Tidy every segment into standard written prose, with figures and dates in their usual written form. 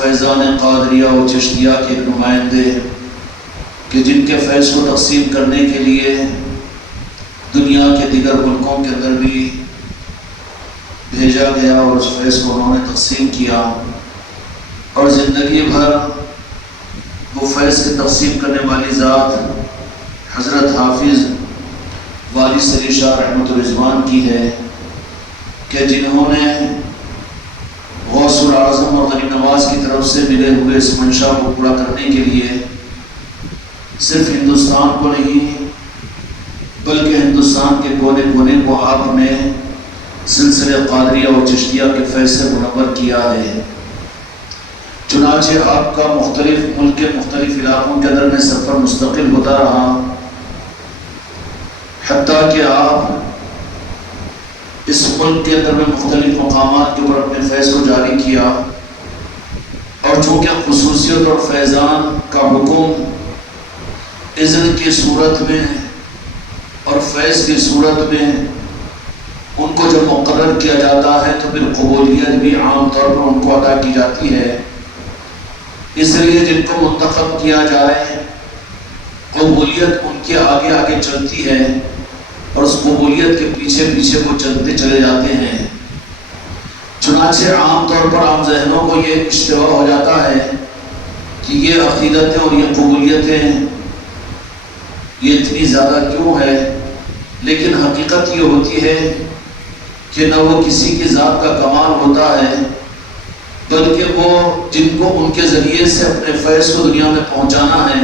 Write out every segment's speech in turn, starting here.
فیضان قادریہ و چشتیہ کے ایک نمائندے کہ جن کے فیض کو تقسیم کرنے کے لیے دنیا کے دیگر ملکوں کے اندر بھی بھیجا گیا اور اس فیض کو انہوں نے تقسیم کیا اور زندگی بھر وہ فیض کے تقسیم کرنے والی ذات حضرت حافظ والی سری شاہ رحمۃ الرضوان کی ہے کہ جنہوں نے غوث الاعظم اور غریب نواز کی طرف سے ملے ہوئے اس منشا کو پورا کرنے کے لیے صرف ہندوستان کو نہیں بلکہ ہندوستان کے کونے کونے کو آپ نے سلسلے قادریہ اور چشتیہ کے فیض سے منور کیا ہے۔ چنانچہ آپ کا مختلف ملک کے مختلف علاقوں کے اندر میں سفر مستقل ہوتا رہا، حتیٰ کہ آپ اس ملک کے اندر میں مختلف مقامات کے اوپر اپنے فیض کو جاری کیا، اور چونکہ خصوصیت اور فیضان کا حکم اذن کی صورت میں اور فیض کی صورت میں ان کو جب مقرر کیا جاتا ہے تو پھر قبولیت بھی عام طور پر ان کو ادا کی جاتی ہے، اس لیے جن کو منتخب کیا جائے قبولیت ان کے آگے آگے چلتی ہے اور اس قبولیت کے پیچھے پیچھے وہ چلتے چلے جاتے ہیں۔ چنانچہ عام طور پر عام ذہنوں کو یہ اشتباہ ہو جاتا ہے کہ یہ عقیدتیں اور یہ قبولیتیں یہ اتنی زیادہ کیوں ہے، لیکن حقیقت یہ ہوتی ہے کہ نہ وہ کسی کی ذات کا کمال ہوتا ہے بلکہ وہ جن کو ان کے ذریعے سے اپنے فیض کو دنیا میں پہنچانا ہے،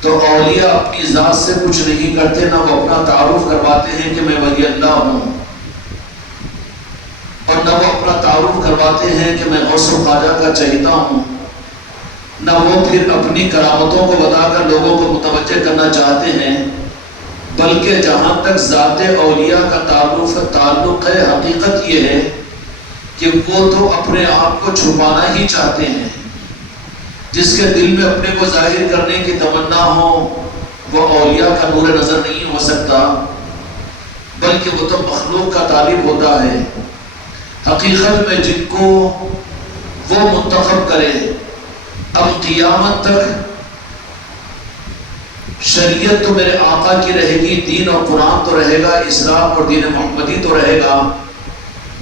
تو اولیاء اپنی ذات سے کچھ نہیں کرتے، نہ وہ اپنا تعارف کرواتے ہیں کہ میں ولی اللہ ہوں، اور نہ وہ اپنا تعارف کرواتے ہیں کہ میں غوث و خواجہ کا چہیتا ہوں، نہ وہ پھر اپنی کرامتوں کو بتا کر لوگوں کو متوجہ کرنا چاہتے ہیں، بلکہ جہاں تک ذات اولیاء کا تعلق ہے، حقیقت یہ ہے کہ وہ تو اپنے آپ کو چھپانا ہی چاہتے ہیں۔ جس کے دل میں اپنے کو ظاہر کرنے کی تمنا ہو وہ اولیاء کا نور نظر نہیں ہو سکتا، بلکہ وہ تو مخلوق کا طالب ہوتا ہے۔ حقیقت میں جن کو وہ منتخب کرے، اب قیامت تک شریعت تو میرے آقا کی رہے گی، دین اور قرآن تو رہے گا، اسلام اور دین محمدی تو رہے گا،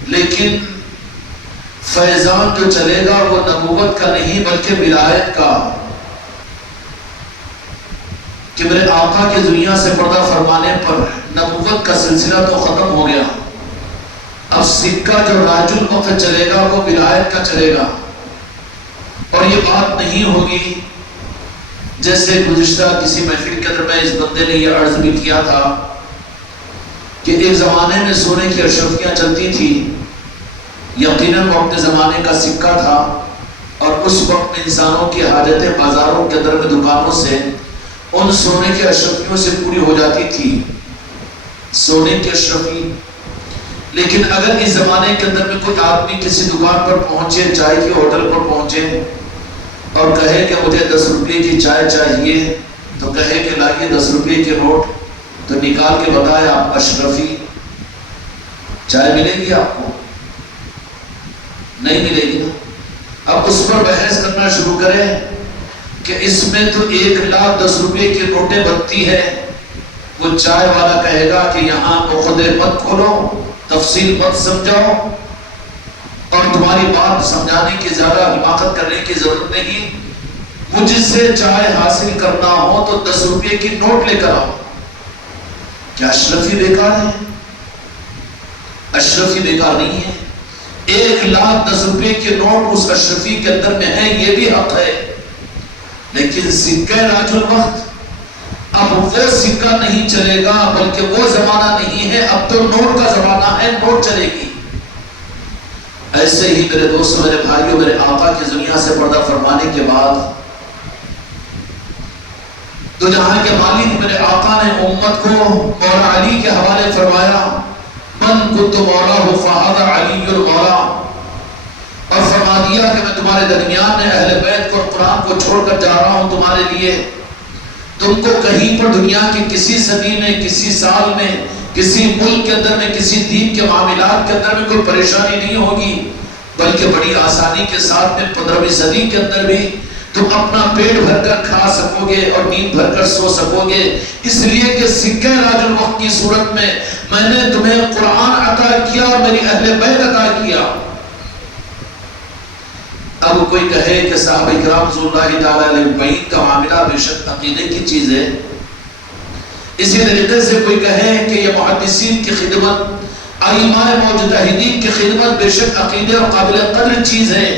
لیکن فیضان جو چلے گا وہ نبوت کا نہیں بلکہ ولایت کا، کہ میرے آقا کی دنیا سے پردہ فرمانے پر نبوت کا سلسلہ تو ختم ہو گیا، اب سکہ جو راج الوقت چلے گا وہ ولایت کا چلے گا۔ اور یہ بات نہیں ہوگی جیسے گزشتہ کسی محفل کے اندر میں اس بندے نے یہ عرض بھی کیا تھا کہ ایک زمانے میں سونے کی اشرفیاں چلتی تھی، یقیناً وہ اپنے زمانے کا سکہ تھا، اور اس وقت میں انسانوں کی حاجتیں بازاروں کے اندر میں دکانوں سے ان سونے کی اشرفیوں سے پوری ہو جاتی تھی، سونے کی اشرفی۔ لیکن اگر اس زمانے کے اندر میں کوئی آدمی کسی دکان پر پہنچے، چائے کے ہوٹل پر پہنچے اور کہے کہ مجھے 10 روپے کی چائے چاہیے، تو کہے کہ لائیے 10 روپے کے نوٹ، تو نکال کے بتائے آپ اشرفی، چائے ملے گی آپ کو؟ نہیں ملے گی۔ اب اس پر بحث کرنا شروع کرے کہ اس میں تو 1,10,000 روپے کی نوٹیں بنتی ہے، وہ چائے والا کہے گا کہ یہاں عقدے مت کھولو، تفصیل مت سمجھاؤ، اور تمہاری بات سمجھانے کی زیادہ حماقت کرنے کی ضرورت نہیں، مجھ سے چائے حاصل کرنا ہو تو 10 روپے کی نوٹ لے کر آؤ۔ کیا اشرفی بیکار ہے؟ اشرفی بیکار نہیں ہے، 1,10,000 روپے کے نوٹ اس اشرفی کے اندر میں ہے، یہ بھی حق ہے، لیکن سکہ راج الوقت، اب وہ سکہ نہیں چلے گا، بلکہ وہ زمانہ نہیں ہے، اب تو نوٹ کا زمانہ ہے، نوٹ چلے گی۔ ایسے ہی میرے دوستوں، میرے بھائیوں، میرے آقا کی دنیا سے پردہ فرمانے کے بعد تو جہاں کے مالک میرے آقا نے امت کو مولا علی کے حوالے فرمایا، من کنت مولاہ فہذا علی المولا، اور فرما دیا کہ میں تمہارے درمیان میں اہل بیت کو اور قرآن کو چھوڑ کر جا رہا ہوں تمہارے لیے، تم کو کہیں پر دنیا کی کسی صدی میں، کسی سال میں، کسی ملک کے اندر میں، کسی دین کے معاملات کے اندر میں کوئی پریشانی نہیں ہوگی، بلکہ بڑی آسانی کے ساتھ میں 15ویں صدی کے اندر بھی تم اپنا پیٹ بھر کر کھا سکو گے اور نیند بھر کر سو سکو گے، اس لیے کہ سکہ راج الوقت کی صورت میں نے تمہیں قرآن عطا کیا اور میری اہل بیت عطا کیا۔ اب کوئی کہے کہ صحابہ کرام رضی اللہ تعالیٰ علیہ بعید کا معاملہ بے شک عقیدے کی چیز ہے، اسی طریقے سے کوئی کہے کہ یہ محدثین کی خدمت، ائمہ مجتہدین کی خدمت بے شک عقیدے اور قابل قدر چیز ہے،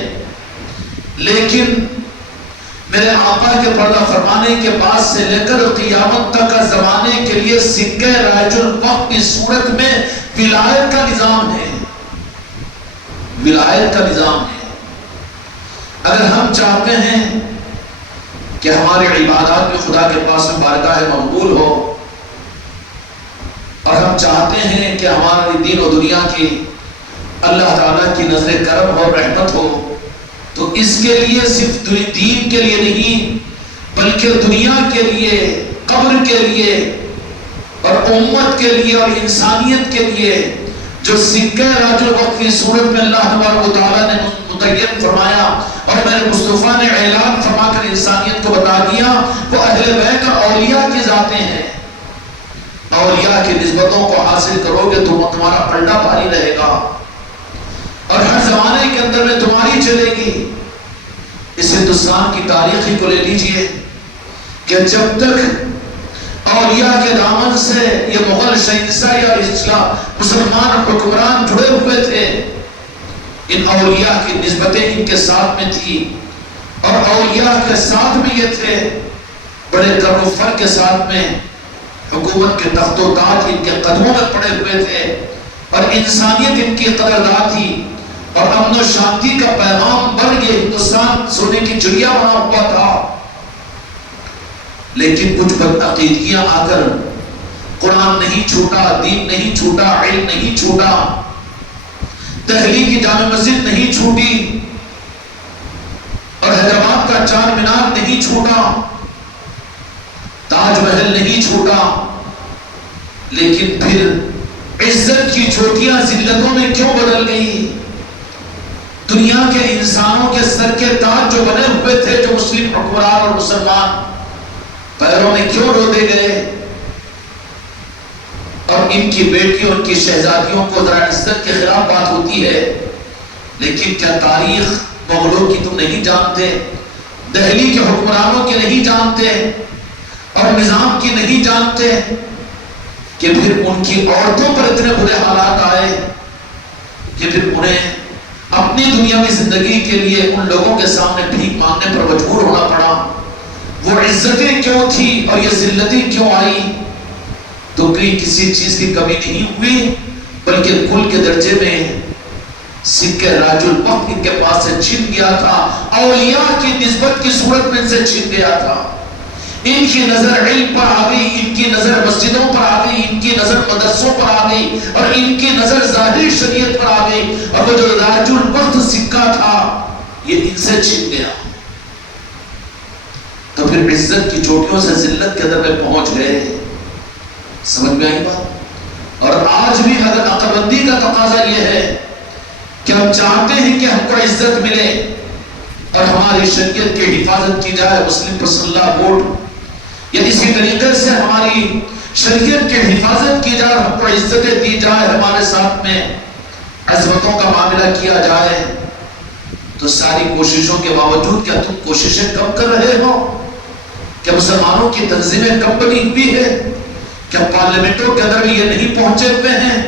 لیکن میرے آقا کے پردہ فرمانے کے بعد سے لے کر قیامت تک کا زمانے کے لیے سکہ راج الوقت کی صورت میں ولایت کا نظام ہے، ولایت کا نظام ہے۔ اگر ہم چاہتے ہیں کہ ہماری عبادات بھی خدا کے پاس میں بارگاہ مقبول ہو، اور ہم چاہتے ہیں کہ ہماری دین و دنیا کی اللہ تعالیٰ کی نظر کرم اور رحمت ہو، تو اس کے لیے صرف دین کے لیے نہیں بلکہ دنیا کے لیے، قبر کے لیے اور امت کے لیے اور انسانیت کے لیے جو سکہ راج الوقت کی صورت میں اللہ تبارک و تعالیٰ نے متعین فرمایا اور میرے مصطفیٰ نے اعلان فرما کر انسانیت کو بتا دیا، وہ اہل بیت اور اولیاء کی ذاتیں ہیں۔ اولیاء کی نسبتوں کو حاصل کرو گے تو تمہارا پلڑا بھاری رہے گا اور ہر زمانے کے اندر میں تمہاری چلے گی۔ اس ہندوستان کی تاریخ ہی کو لے لیجئے کہ جب تک اولیاء کے دامن سے یہ مغل شہنشاہی اور اسلام مسلمان حکمران جڑے ہوئے تھے، ان اولیاء کی نسبتیں ان کے ساتھ میں تھی، اور اولیاء کے ساتھ میں یہ تھے بڑے کر و فر کے ساتھ میں حکومت کے تخت و تاج ان کے قدموں میں پڑے ہوئے تھے، اور انسانیت ان کی قدردان تھی، اور امن و شانتی کا پیغام بن یہ ہندوستان سونے کی چڑیا بنا ہوا تھا۔ لیکن کچھ بدعقیدگیاں آ کر قرآن نہیں چھوٹا، دین نہیں چھوٹا، علم نہیں چھوٹا، دہلی کی جامع مسجد نہیں چھوٹی، اور حیدرآباد کا چار مینار نہیں چھوٹا، تاج محل نہیں چھوٹا، لیکن پھر عزت کی چوٹیاں ذلتوں میں کیوں بدل گئی؟ دنیا کے انسانوں کے سر کے تاج جو بنے ہوئے تھے، جو مسلم حکمران اور مسلمان، پیروں میں کیوں روتے گئے؟ اور ان کی بیٹیوں، ان کی شہزادیوں کو ذرا عزت کے خلاف بات ہوتی ہے، لیکن کیا تاریخ مغلوں کی تم نہیں جانتے، دہلی کے حکمرانوں کی نہیں جانتے، اور نظام کی نہیں جانتے کہ پھر ان کی عورتوں پر اتنے برے حالات آئے کہ پھر انہیں اپنی دنیاوی زندگی کے لیے ان لوگوں کے سامنے بھیک مانگنے پر مجبور ہونا پڑا؟ وہ عزتیں کیوں تھی اور یہ ذلتیں کیوں آئی؟ تو کسی چیز کی کمی نہیں ہوئی، بلکہ کل کے درجے میں سکہ راج الوقت ان کے پاس سے چھن گیا تھا، اولیاء کی نسبت کی صورت میں ان سے چھن گیا تھا۔ ان کی نظر علم پر آ گئی، ان کی نظر مسجدوں پر آ گئی، ان کی نظر مدرسوں پر آ گئی، اور ان کی نظر ظاہری شریعت پر آ گئی، اور وہ جو راج الوقت سکہ تھا یہ ان سے چھن گیا۔ تو پھر عزت کی چوٹیوں سے ذلت کے در میں پہنچ گئے۔ سمجھ میں آئی بات؟ اور آج بھی اگر عقل مندی کا تقاضا یہ ہے کہ ہم چاہتے ہیں کہ ہم کو عزت ملے اور ہماری شریعت کی حفاظت کی جائے، مسلم پرسنل لا بورڈ، یا اسی طریقے سے ہماری شریعت کی حفاظت کی جائے، ہم کو عزتیں دی جائے، ہمارے ساتھ میں عظمتوں کا معاملہ کیا جائے، تو ساری کوششوں کے باوجود کیا تم کوششیں کم کر رہے ہو؟ کیا مسلمانوں کی تنظیمیں کم بنی ہوئی ہے؟ کیا پارلیمنٹوں کے اندر بھی یہ نہیں پہنچے ہوئے ہیں؟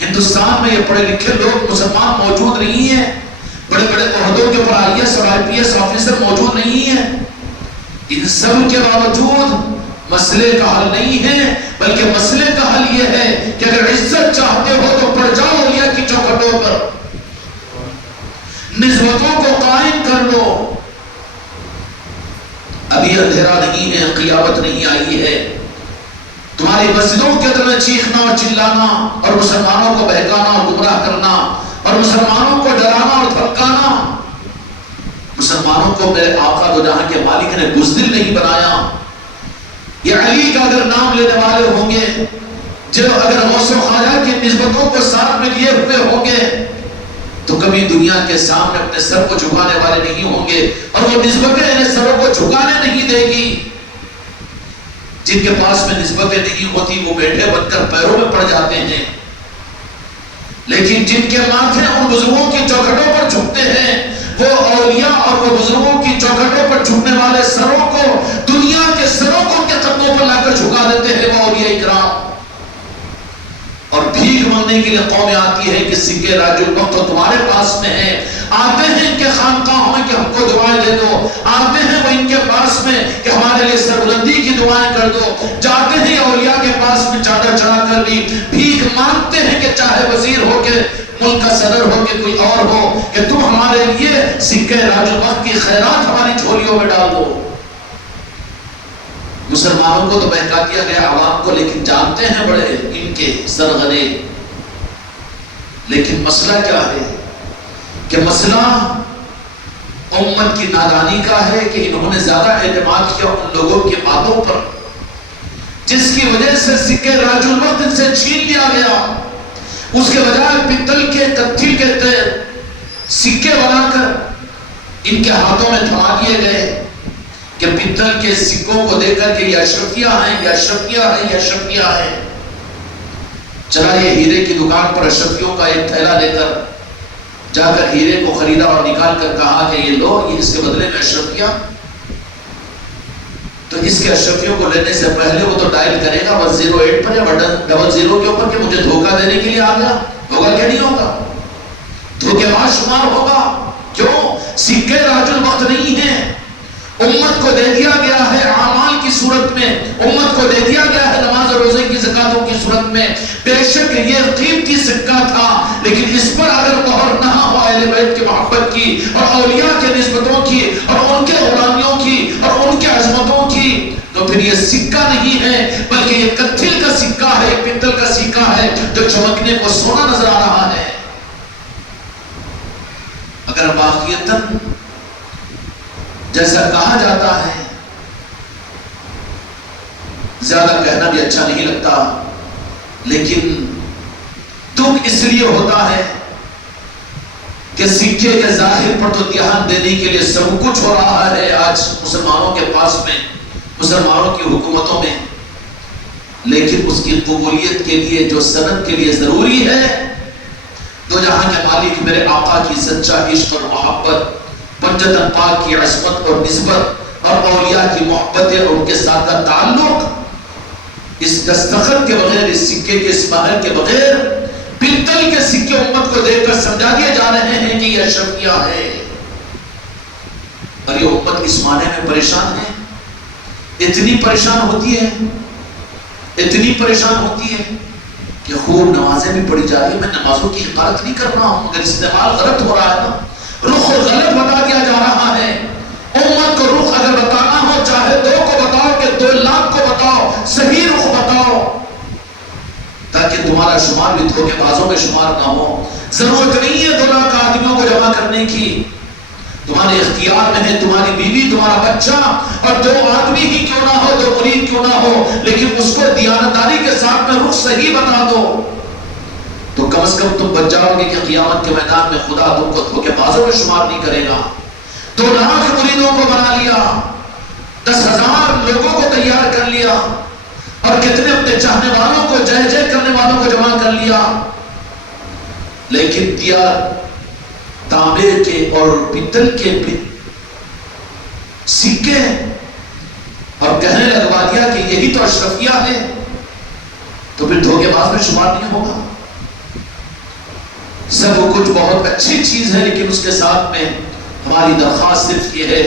ہندوستان میں یہ پڑھے لکھے لوگ مسلمان موجود نہیں ہیں، بڑے بڑے عہدوں کے اوپر IAS اور IPS آفیسر موجود نہیں ہیں۔ ان سب کے باوجود مسئلے کا حل نہیں ہے، بلکہ مسئلے کا حل یہ ہے کہ اگر عزت چاہتے ہو تو پڑ جاؤ اولیاء کی چوکھٹوں پر، نسبتوں کو قائم کر لو۔ ابھی اندھیرا نہیں ہے، قیامت نہیں آئی ہے۔ تمہاری مسجدوں کے اندر چیخنا اور چلانا اور مسلمانوں کو بہکانا اور گمراہ کرنا اور مسلمانوں کو ڈرانا اور دھمکانا، مسلمانوں کو میرے آقا دو جہاں کے مالک نے بزدل نہیں بنایا۔ یہ علی کا اگر نام لینے والے ہوں گے، جو اگر غوث و خواجہ کی نسبتوں کو ساتھ میں لیے ہوئے ہوں گے، تو کبھی دنیا کے سامنے اپنے سر کو جھکانے والے نہیں ہوں گے، اور وہ نسبتیں انہیں سروں کو جھکانے نہیں دے گی۔ جن کے پاس میں نسبتیں نہیں ہوتی وہ بیٹھے بن کر پیروں میں پڑ جاتے ہیں، لیکن جن کے ماتھے ان بزرگوں کی چوکھٹوں پر جھکتے ہیں، وہ اولیاء اور وہ بزرگوں کی چوکھٹوں پر جھکنے والے سروں کو دنیا کے سروں کو ان کے قدموں پر لا کر جھکا دیتے ہیں وہ اولیاء اکرام۔ اور بھیک مانگنے کے لیے قومیں آتی ہے کہ سکے راج الوقت تو تمہارے پاس میں ہے، آتے ہیں ان کے خانقاہوں میں کہ ہم کو دعائیں دے دو، آتے ہیں وہ ان کے پاس میں کہ ہمارے لیے سربلندی کی دعائیں کر دو، جاتے ہیں اولیاء کے پاس میں چادر چڑھا کر بھی بھیک مانگتے ہیں کہ چاہے وزیر ہو کے ملک کا صدر ہو کہ کوئی اور ہو، کہ تم ہمارے لیے سکے راج الوقت کی خیرات ہماری جھولیوں میں ڈال دو۔ مسلمانوں کو تو بہکا دیا گیا، عوام کو، لیکن جانتے ہیں بڑے ان کے سرغنے۔ لیکن مسئلہ کیا ہے کہ مسئلہ امت کی نادانی کا ہے کہ انہوں نے زیادہ اعتماد کیا ان لوگوں کی باتوں پر جس کی وجہ سے سکے راج الوقت ان سے چھین لیا گیا۔ اس کے بجائے پتل کے کتھل کے سکے بنا کر ان کے ہاتھوں میں تھما دیے گئے کہ پتل کے سکوں کو دے کر کے یہ اشرفیہ ہیں، یہ اشرفیہ ہیں، یہ اشرفیہ ہیں۔ چلا یہ ہیرے کی دکان پر اشرفیوں کا ایک تھیلا لے کر جا کر ہیرے کو خریدا اور نکال کر کہا کہ یہ لو، یہ اس کے بدلے میں اشرفیہ۔ تو اس کے اشرفیوں کو لینے سے پہلے وہ تو ڈائل کرے گا 108 پر یا 00 کے اوپر کہ مجھے دھوکہ دینے کے لیے آ گیا، ہوگا کیا نہیں ہوگا؟ دھوکے باز شمار ہوگا۔ کیوں؟ سکے راج الوقت نہیں ہیں، امت کو دے دیا گیا ہے اعمال کی صورت میں، امت کو دے دیا گیا ہے نماز اور روزے کی زکاتوں کی صورت میں۔ بے شک یہ قیمتی سکہ تھا، لیکن اس پر اگر مہر نہ ہو اہل بیت کی محبت کی اور اولیاء کے نسبتوں کی اور ان کے غلامیوں کی اور ان کے عظمتوں کی، تو پھر یہ سکہ نہیں ہے بلکہ یہ کتھل کا سکہ ہے، ایک پتل کا سکہ ہے جو چمکنے کو سونا نظر آ رہا ہے۔ اگر واقعیتاً جیسا کہا جاتا ہے، زیادہ کہنا بھی اچھا نہیں لگتا، لیکن دکھ اس لیے ہوتا ہے کہ سکے کے ظاہر پر تو دھیان دینے کے لیے سب کچھ ہو رہا ہے آج مسلمانوں کے پاس میں، مسلمانوں کی حکومتوں میں، لیکن اس کی قبولیت کے لیے جو سند کے لیے ضروری ہے، دو جہاں کے مالک میرے آقا کی سچا عشق اور محبت، پنجتن پاک کی عصمت اور نسبت اور اولیاء کی محبت اور ان کے ساتھ کا تعلق، اس دستخط کے بغیر، اس سکے کے اس مہر کے بغیر پتل کے سکے امت کو دیکھ کر سمجھا دیے جا رہے ہیں کہ یہ اشرفیہ ہے۔ اور یہ امت اس معنی میں پریشان ہے، اتنی پریشان ہوتی ہے، اتنی پریشان ہوتی ہے کہ خوب نمازیں بھی پڑھی جا رہی ہیں۔ میں نمازوں کی حقارت نہیں کر رہا ہوں، مگر استعمال غلط ہو رہا ہے نا، رخ غلط بتا دیا جا رہا ہے۔ امت کو رخ اگر بتانا ہو، چاہے 2 کو بتاؤ کہ 2 لاکھ کو بتاؤ، صحیح رخ بتاؤ، تاکہ تمہارا شمار بھی دھوکے بازوں میں شمار نہ ہو۔ ضرورت نہیں ہے 2 لاکھ آدمیوں کو جمع کرنے کی، تمہارے اختیار میں ہے تمہاری بیوی، تمہارا بچہ، اور 2 آدمی ہی کیوں نہ ہو، 2 مرید کیوں نہ ہو، لیکن اس کو دیانتداری کے ساتھ میں رخ صحیح بتا دو، تو کم از کم تم بچ جاؤ گے کہ قیامت کے میدان میں خدا تم کو دھوکے بازوں میں شمار نہیں کرے گا۔ 2 لاکھ مریدوں کو بنا لیا، 10,000 لوگوں کو تیار کر لیا، اور کتنے اپنے چاہنے والوں کو، جے جے کرنے والوں کو جمع کر لیا، لیکن دیا تانبے کے اور پتل کے سکے اور کہنے لگوا دیا کہ یہی تو اشرفیہ ہے، تو پھر دھوکے باز میں شمار نہیں ہوگا۔ سب کچھ بہت اچھی چیز ہے، لیکن اس کے ساتھ میں ہماری درخواست صرف یہ ہے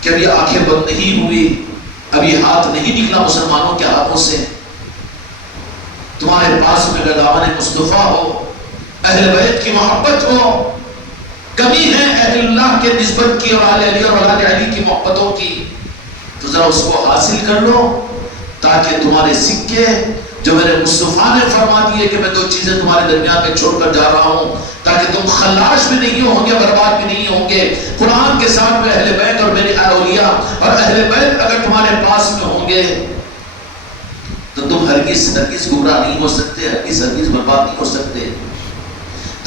کہ ابھی آنکھیں بند نہیں ہوئی، ابھی ہاتھ نہیں نکلا مسلمانوں کے ہاتھوں سے، تمہارے پاس میں اگر دامن مصطفیٰ ہو، اہل بیت کی محبت ہو، کمی ہے اہل اللہ کے نسبت کی اور آل علی اور اولاد علی کی محبتوں کی، تو ذرا اس کو حاصل کر لو، تاکہ تمہارے سکے جو میرے مصطفیٰ نے فرما دیے کہ میں 2 چیزیں تمہارے درمیان میں چھوڑ کر جا رہا ہوں، تاکہ تم خلاش بھی نہیں ہوں گے، برباد بھی نہیں ہوں گے۔ قرآن کے ساتھ میں اہل بیت اور میرے اولیاء اور اہل بیت اگر تمہارے پاس میں ہوں گے تو تم ہرگز گمراہ نہیں ہو سکتے، ہرگز برباد نہیں ہو سکتے۔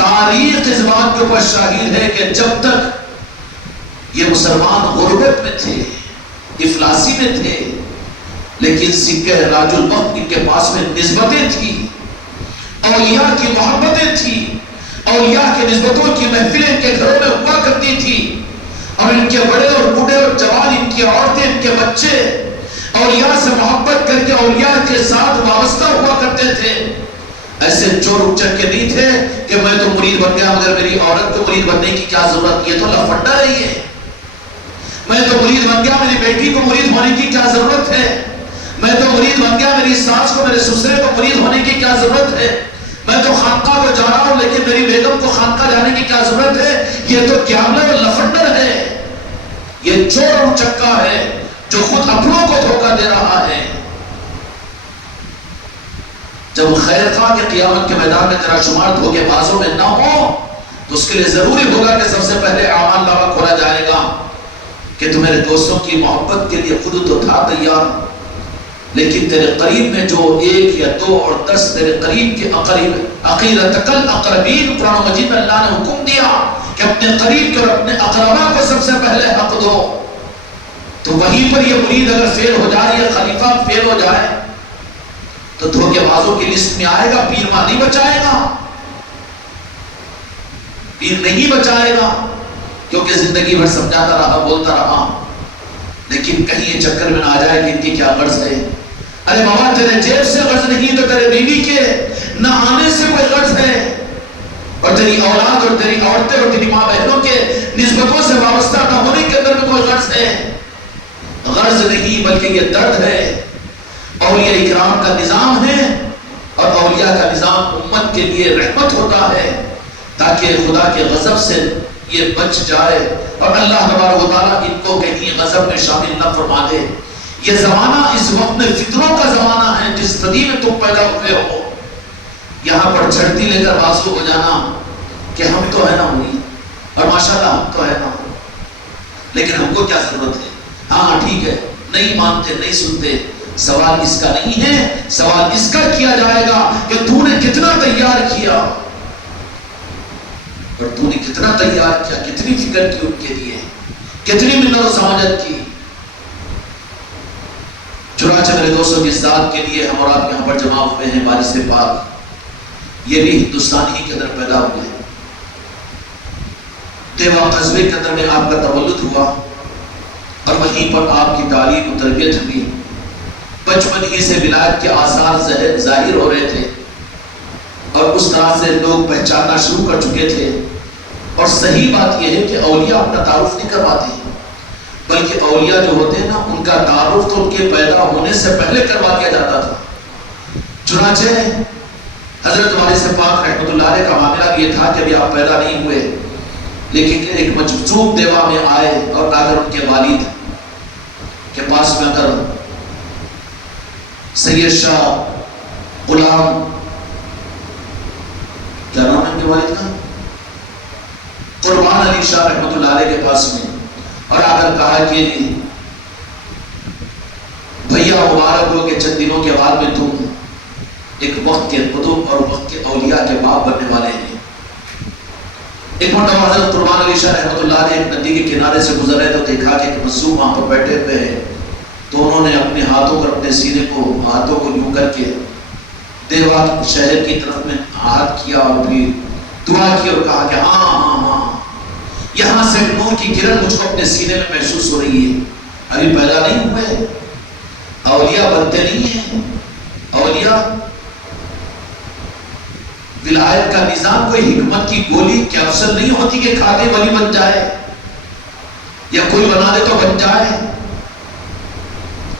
تاریخ اس بات کے اوپر شاہد ہے کہ جب تک یہ مسلمان غربت میں تھے، افلاسی میں تھے، لیکن سکہ راج الوقت ان کے پاس میں نسبتیں تھی، اولیاء کی محبتیں تھی، اولیاء کے نسبتوں کی محفلیں ان کے گھروں میں ہوا کرتی تھی، اور ان کے بڑے اور بوڑھے اور جوان، ان کی عورتیں، ان کے بچے اولیاء سے محبت کر کے اولیاء کے ساتھ وابستہ ہوا کرتے تھے۔ ایسے چور اچک کے نہیں تھے کہ میں تو مرید بن گیا مگر میری عورت کو مرید بننے کی کیا ضرورت، یہ تو لفنڈا رہی ہے۔ میں تو مرید بن گیا، میری بیٹی کو مرید ہونے کی کیا ضرورت ہے۔ میں تو مرید بن گیا، میری ساس کو، میرے سسرے کو مرید ہونے کی کیا ضرورت ہے۔ میں تو خانقاہ کو جا رہا ہوں لیکن میری بیگم کو خانقاہ جانے کی کیا ضرورت ہے۔ یہ تو گیاملر اور لفنڈر ہے، یہ چور اور چکا ہے جو خود اپنوں کو دھوکہ دے رہا ہے۔ جب خیر خواہ کے قیامت کے میدان میں تیرا شمار دھوکے بازوں میں نہ ہو تو اس کے لیے ضروری ہوگا کہ سب سے پہلے اعمال نامہ کھولا جائے گا کہ تو میرے دوستوں کی محبت کے لیے خود تو تھا تیار، لیکن تیرے قریب میں جو 1 یا 2 اور 10 تیرے قریب کے عقیرتک الاقربین، قرآن مجید میں اللہ نے حکم دیا کہ اپنے قریب کے اور اپنے اقربا کو سب سے پہلے حق دو، تو وہیں پر یہ مرید اگر فیل ہو جائے، یہ خلیفہ فیل ہو جائے تو دھوکے بازوں کی لسٹ میں آئے گا، پیر ماں نہیں بچائے گا، پیر نہیں بچائے گا، کیونکہ زندگی بھر سمجھاتا رہا، بولتا رہا، لیکن کہیں یہ چکر میں نہ آ جائے کہ ان کی کیا غرض ہے۔ ارے بابا تیرے جیب سے غرض نہیں تو تیرے بیوی کے نہ آنے سے کوئی غرض ہے، اور تیری اولاد اور تیری عورتیں اور تیری ماں بہنوں کے نسبتوں سے وابستہ نہ ہونے کے اندر میں کوئی غرض ہے۔ غرض نہیں بلکہ یہ درد ہے۔ اولیاء اکرام کا نظام ہے اور اولیاء کا نظام امت کے لیے رحمت ہوتا ہے تاکہ خدا کے غضب سے یہ بچ جائے اور اللہ تبارک و تعالیٰ ان کو کہیں غضب میں شامل نہ فرما دے۔ یہ زمانہ اس وقت میں فطروں کا زمانہ ہے، جس صدی میں تم پیدا ہوئے ہو، یہاں پر چھڑتی لے کر بازو ہو جانا کہ ہم تو ہے نا ہوئی اور ماشاءاللہ ہم تو ہے نا، لیکن ہم کو کیا ضرورت ہے، ہاں ٹھیک ہے، نہیں مانتے نہیں سنتے۔ سوال اس کا نہیں ہے، سوال اس کا کیا جائے گا کہ تو نے کتنا تیار کیا اور تو نے کتنا تیار کیا، کتنی فکر کی ان کے لیے، کتنی منت و سماجت کی۔ چنانچہ میرے دوستوں کی ذات کے لیے ہم اور آپ یہاں پر جمع ہوئے ہیں، بارش سے پاک، یہ بھی ہندوستان ہی کے اندر پیدا ہوئے ہیں۔ دیوا قصبے کے اندر میں آپ کا تولد ہوا اور وہیں پر آپ کی تعلیم و تربیت ہوئی۔ بچپن ہی سے ولایت کے آثار ظاہر ہو رہے تھے اور اس طرح سے لوگ پہچاننا شروع کر چکے تھے۔ اور صحیح بات یہ ہے کہ اولیاء اپنا تعارف نہیں کرواتے، بلکہ اولیاء جو ہوتے ہیں نا، ان کا تعارف تو ان کے پیدا ہونے سے پہلے کروا دیا جاتا تھا۔ چنانچہ حضرت والد سے پاک رحمۃ اللہ علیہ کا معاملہ یہ تھا کہ ابھی آپ پیدا نہیں ہوئے، لیکن ایک مجذوب دیوا میں آئے اور اگر ان کے والد کے پاس میں اگر سید شاہ غلام، کیا نام ہے ان کے والد کا، قربان علی شاہ رحمۃ اللہ علیہ کے پاس میں، اور اگر کہا کہ بھیا مبارک ہو کہ چند دنوں کے بعد میں تم ایک وقت کے قطب اور وقت کے اولیاء کے باپ بننے والے ہیں۔ ایک مرتبہ حضرت قربان علی شاہ رحمۃ اللہ علیہ ایک ندی کے کنارے سے گزر رہے تو دیکھا کہ ایک مظلوم وہاں پر بیٹھے ہوئے ہیں، تو انہوں نے اپنے ہاتھوں پر اپنے سینے کو، ہاتھوں کو یوں کر کے دیوا شہر کی طرف میں ہاتھ کیا اور پھر دعا کی اور کہا کہ ہاں ہاں ہاں، یہاں سے نور کی کرن مجھ کو اپنے سینے میں محسوس ہو رہی ہے، ابھی پیدا نہیں ہوئے۔ اولیاء بنتے نہیں ہیں، اولیاء ولایت کا نظام کوئی حکمت کی گولی کیپسول نہیں ہوتی کہ کھا کے ولی بن جائے یا کوئی بنا دے تو بن جائے۔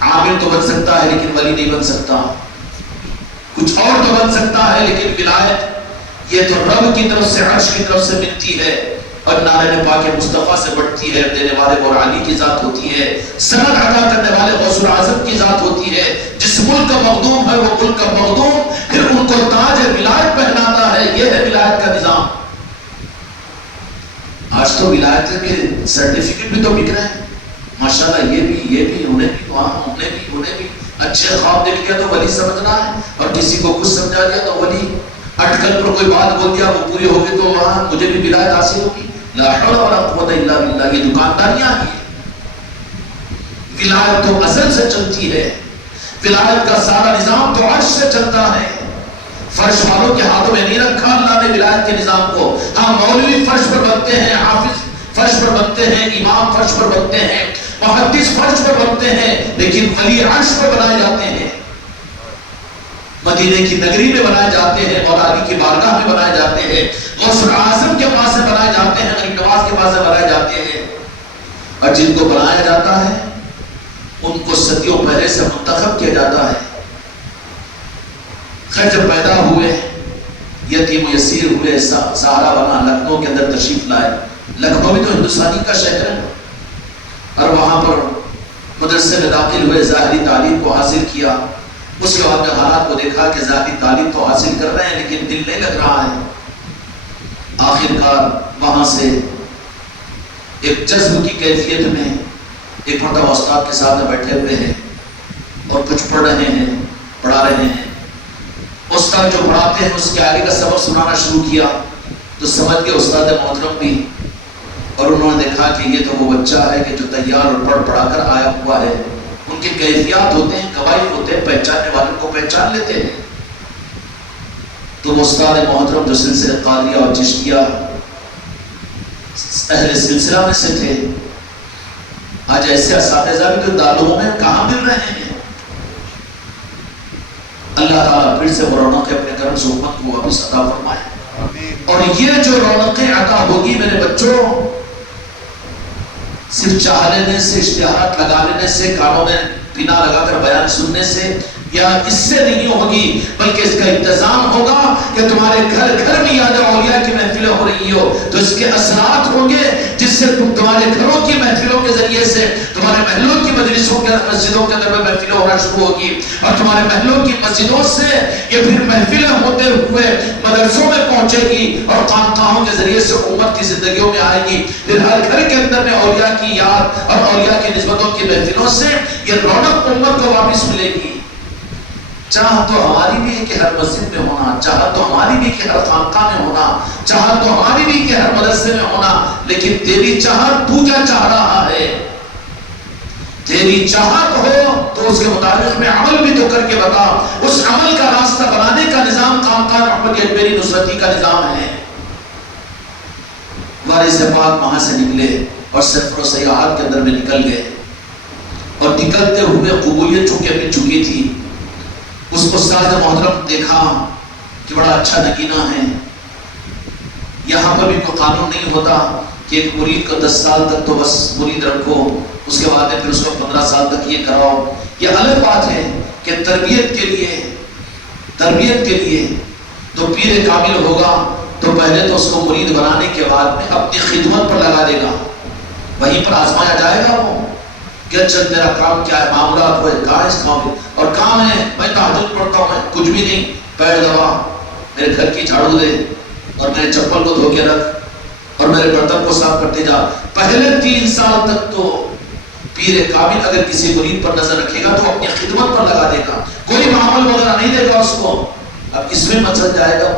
عامل تو بن سکتا ہے لیکن ولی نہیں بن سکتا، کچھ اور تو بن سکتا ہے لیکن ولایت یہ تو رب کی طرف سے، عرش کی طرف سے ملتی ہے اور نارین پاک مصطفیٰ سے بڑھتی ہے، دینے والے مولا علی کی ذات ہوتی ہے، سند عطا کرنے والے غوث الاعظم کی ذات ہوتی ہے۔ جس ملک کا مخدوم ہے وہ ملک کا مخدوم پھر ان کو تاج ولایت پہناتا ہے، یہ ہے ولایت کا نظام۔ آج تو ولایت کے سرٹیفکیٹ بھی تو بک رہے ہیں، ماشاءاللہ یہ بھی انہیں بھی، وہاں انہیں بھی اچھے خواب دیکھ لیا تو ولی سمجھنا ہے، اور کسی کو کچھ سمجھا دیا تو ولی۔ اٹکل پر کوئی بات بول دیا وہ پوری ہوگی تو وہاں مجھے بھی ولایت حاصل ہوگی. لا حول ولا قوت الا باللہ. یہ دکانداریاں ہیں. ولایت تو ازل سے چلتی ہے. ولایت کا سارا نظام تو عرش سے چلتا ہے. فرش والوں کے ہاتھوں میں نہیں رکھا اللہ نے ولایت کے نظام کو. ہاں مولوی فرش پر بنتے ہیں, حافظ فرش پر بنتے ہیں, امام فرش پر بنتے ہیں, محدث فرش پر بنتے ہیں, لیکن ولی عرش پر بنائے جاتے ہیں. مدینے کی نگری میں بنائے جاتے ہیں, مولا علی کی بارگاہ میں بنائے جاتے ہیں, غوث اعظم کے پاس سے بنائے جاتے ہیں, غریب نواز کے پاس سے بنائے جاتے ہیں. اور جن کو بنایا جاتا ہے ان کو صدیوں پہلے سے منتخب کیا جاتا ہے. خیر جب پیدا ہوئے, یتیم و یسیر ہوئے, سہارا بنا, لکھنؤ کے اندر تشریف لائے. لکھنؤ بھی تو ہندوستانی کا شہر ہے, اور وہاں پر مدرسے میں داخل ہوئے, ظاہری تعلیم کو حاصل کیا. اس کے بعد جب حالات کو دیکھا کہ ظاہری تعلیم تو حاصل کر رہے ہیں لیکن دل نہیں لگ رہا ہے, آخرکار وہاں سے ایک جذب کی کیفیت میں ایک مرتبہ استاد کے ساتھ بیٹھے ہوئے ہیں اور کچھ پڑھ رہے ہیں, پڑھا رہے ہیں. استاد جو پڑھاتے ہیں اس کے آگے کا سبق سنانا شروع کیا تو سمجھ کے استاد محترم بھی, اور انہوں نے دیکھا کہ یہ تو وہ بچہ ہے کہ جو تیار اور پڑھ پڑھا کر آیا ہوا ہے. ان کے کیفیات ہوتے ہیں, قوائف ہوتے ہیں, پہچاننے والوں کو پہچان لیتے ہیں. تو وہ استاد محترم جو سلسلہ قادریہ اور چشتیہ اہل سلسلہ میں سے تھے, آج ایسے اساتذہ بھی تو دارالعلوم میں کہاں مل رہے ہیں. اللہ تعالیٰ پھر سے وہ رونقیں اپنے کرم سے امت کو واپس عطا فرمائے. اور یہ جو رونقیں عطا ہوگی میرے بچوں, صرف چاہ لینے سے, اشتہارات لگا لینے سے, کانوں میں پینا لگا کر بیان سننے سے یا اس سے نہیں ہوگی, بلکہ اس کا انتظام ہوگا کہ تمہارے گھر گھر میں یاد اولیاء کی محفلیں ہو رہی ہو تو اس کے اثرات ہوں گے جس سے تمہارے گھروں کی محفلوں کے ذریعے سے تمہارے محلوں کی مجلسوں کے مسجدوں کے اندر محفلیں ہونا شروع ہوگی, اور تمہارے محلوں کی مسجدوں سے یہ پھر محفلیں ہوتے ہوئے مدرسوں میں پہنچے گی اور خانقاہوں کے ذریعے سے امت کی زندگیوں میں آئے گی. پھر ہر گھر کے اندر میں اولیاء کی یاد اور اولیاء کی نسبتوں کی محفلوں سے یہ رونق امت کو واپس ملے گی. چاہت تو ہماری بھی ہے کہ ہر مسجد میں ہونا, چاہت تو ہماری بھی کہ ہر خانقاہ میں ہونا, چاہت تو ہماری بھی کہ ہر مدرسے میں ہونا, لیکن تیری چاہت تو کیا چاہ رہا ہے. تیری چاہت ہو تو اس کے مطابق میں عمل بھی تو کر کے بتا. اس عمل کا راستہ بنانے کا نظام خانقاہ محمد اجمیری نصرتی کا نظام ہے. وارث پاک وہاں سے نکلے اور سفر و سیاحت کے اندر میں نکل گئے, اور نکلتے ہوئے قبولیت چونکہ مل چکی تھی. اس استاد محترم دیکھا کہ بڑا اچھا نگینہ ہے. یہاں پر بھی کوئی قانون نہیں ہوتا کہ ایک مرید کو 10 سال تک تو بس مرید رکھو, اس کے بعد پھر اس کو 15 سال تک یہ کراؤ. یہ الگ بات ہے کہ تربیت کے لیے تو پیر کامل ہوگا تو پہلے تو اس کو مرید بنانے کے بعد میں اپنی خدمت پر لگا دے گا, وہیں پر آزمایا جائے گا وہ کہ چل تیرا کام کیا ہے, معاملات ہوئے کہاں اس کام میں, اور کام ہے میں تہجد پڑھتا ہوں, میں کچھ بھی نہیں, پیر دبا, میرے گھر کی جھاڑو دے اور میرے چپل کو دھو کے رکھ اور میرے برتن کو صاف کرتے جا. پہلے 3 سال تک تو پیر کامل اگر کسی مرید پر نظر رکھے گا تو اپنی خدمت پر لگا دے گا, کوئی معامل وغیرہ نہیں دے گا اس کو. اب اس میں مچل جائے گا,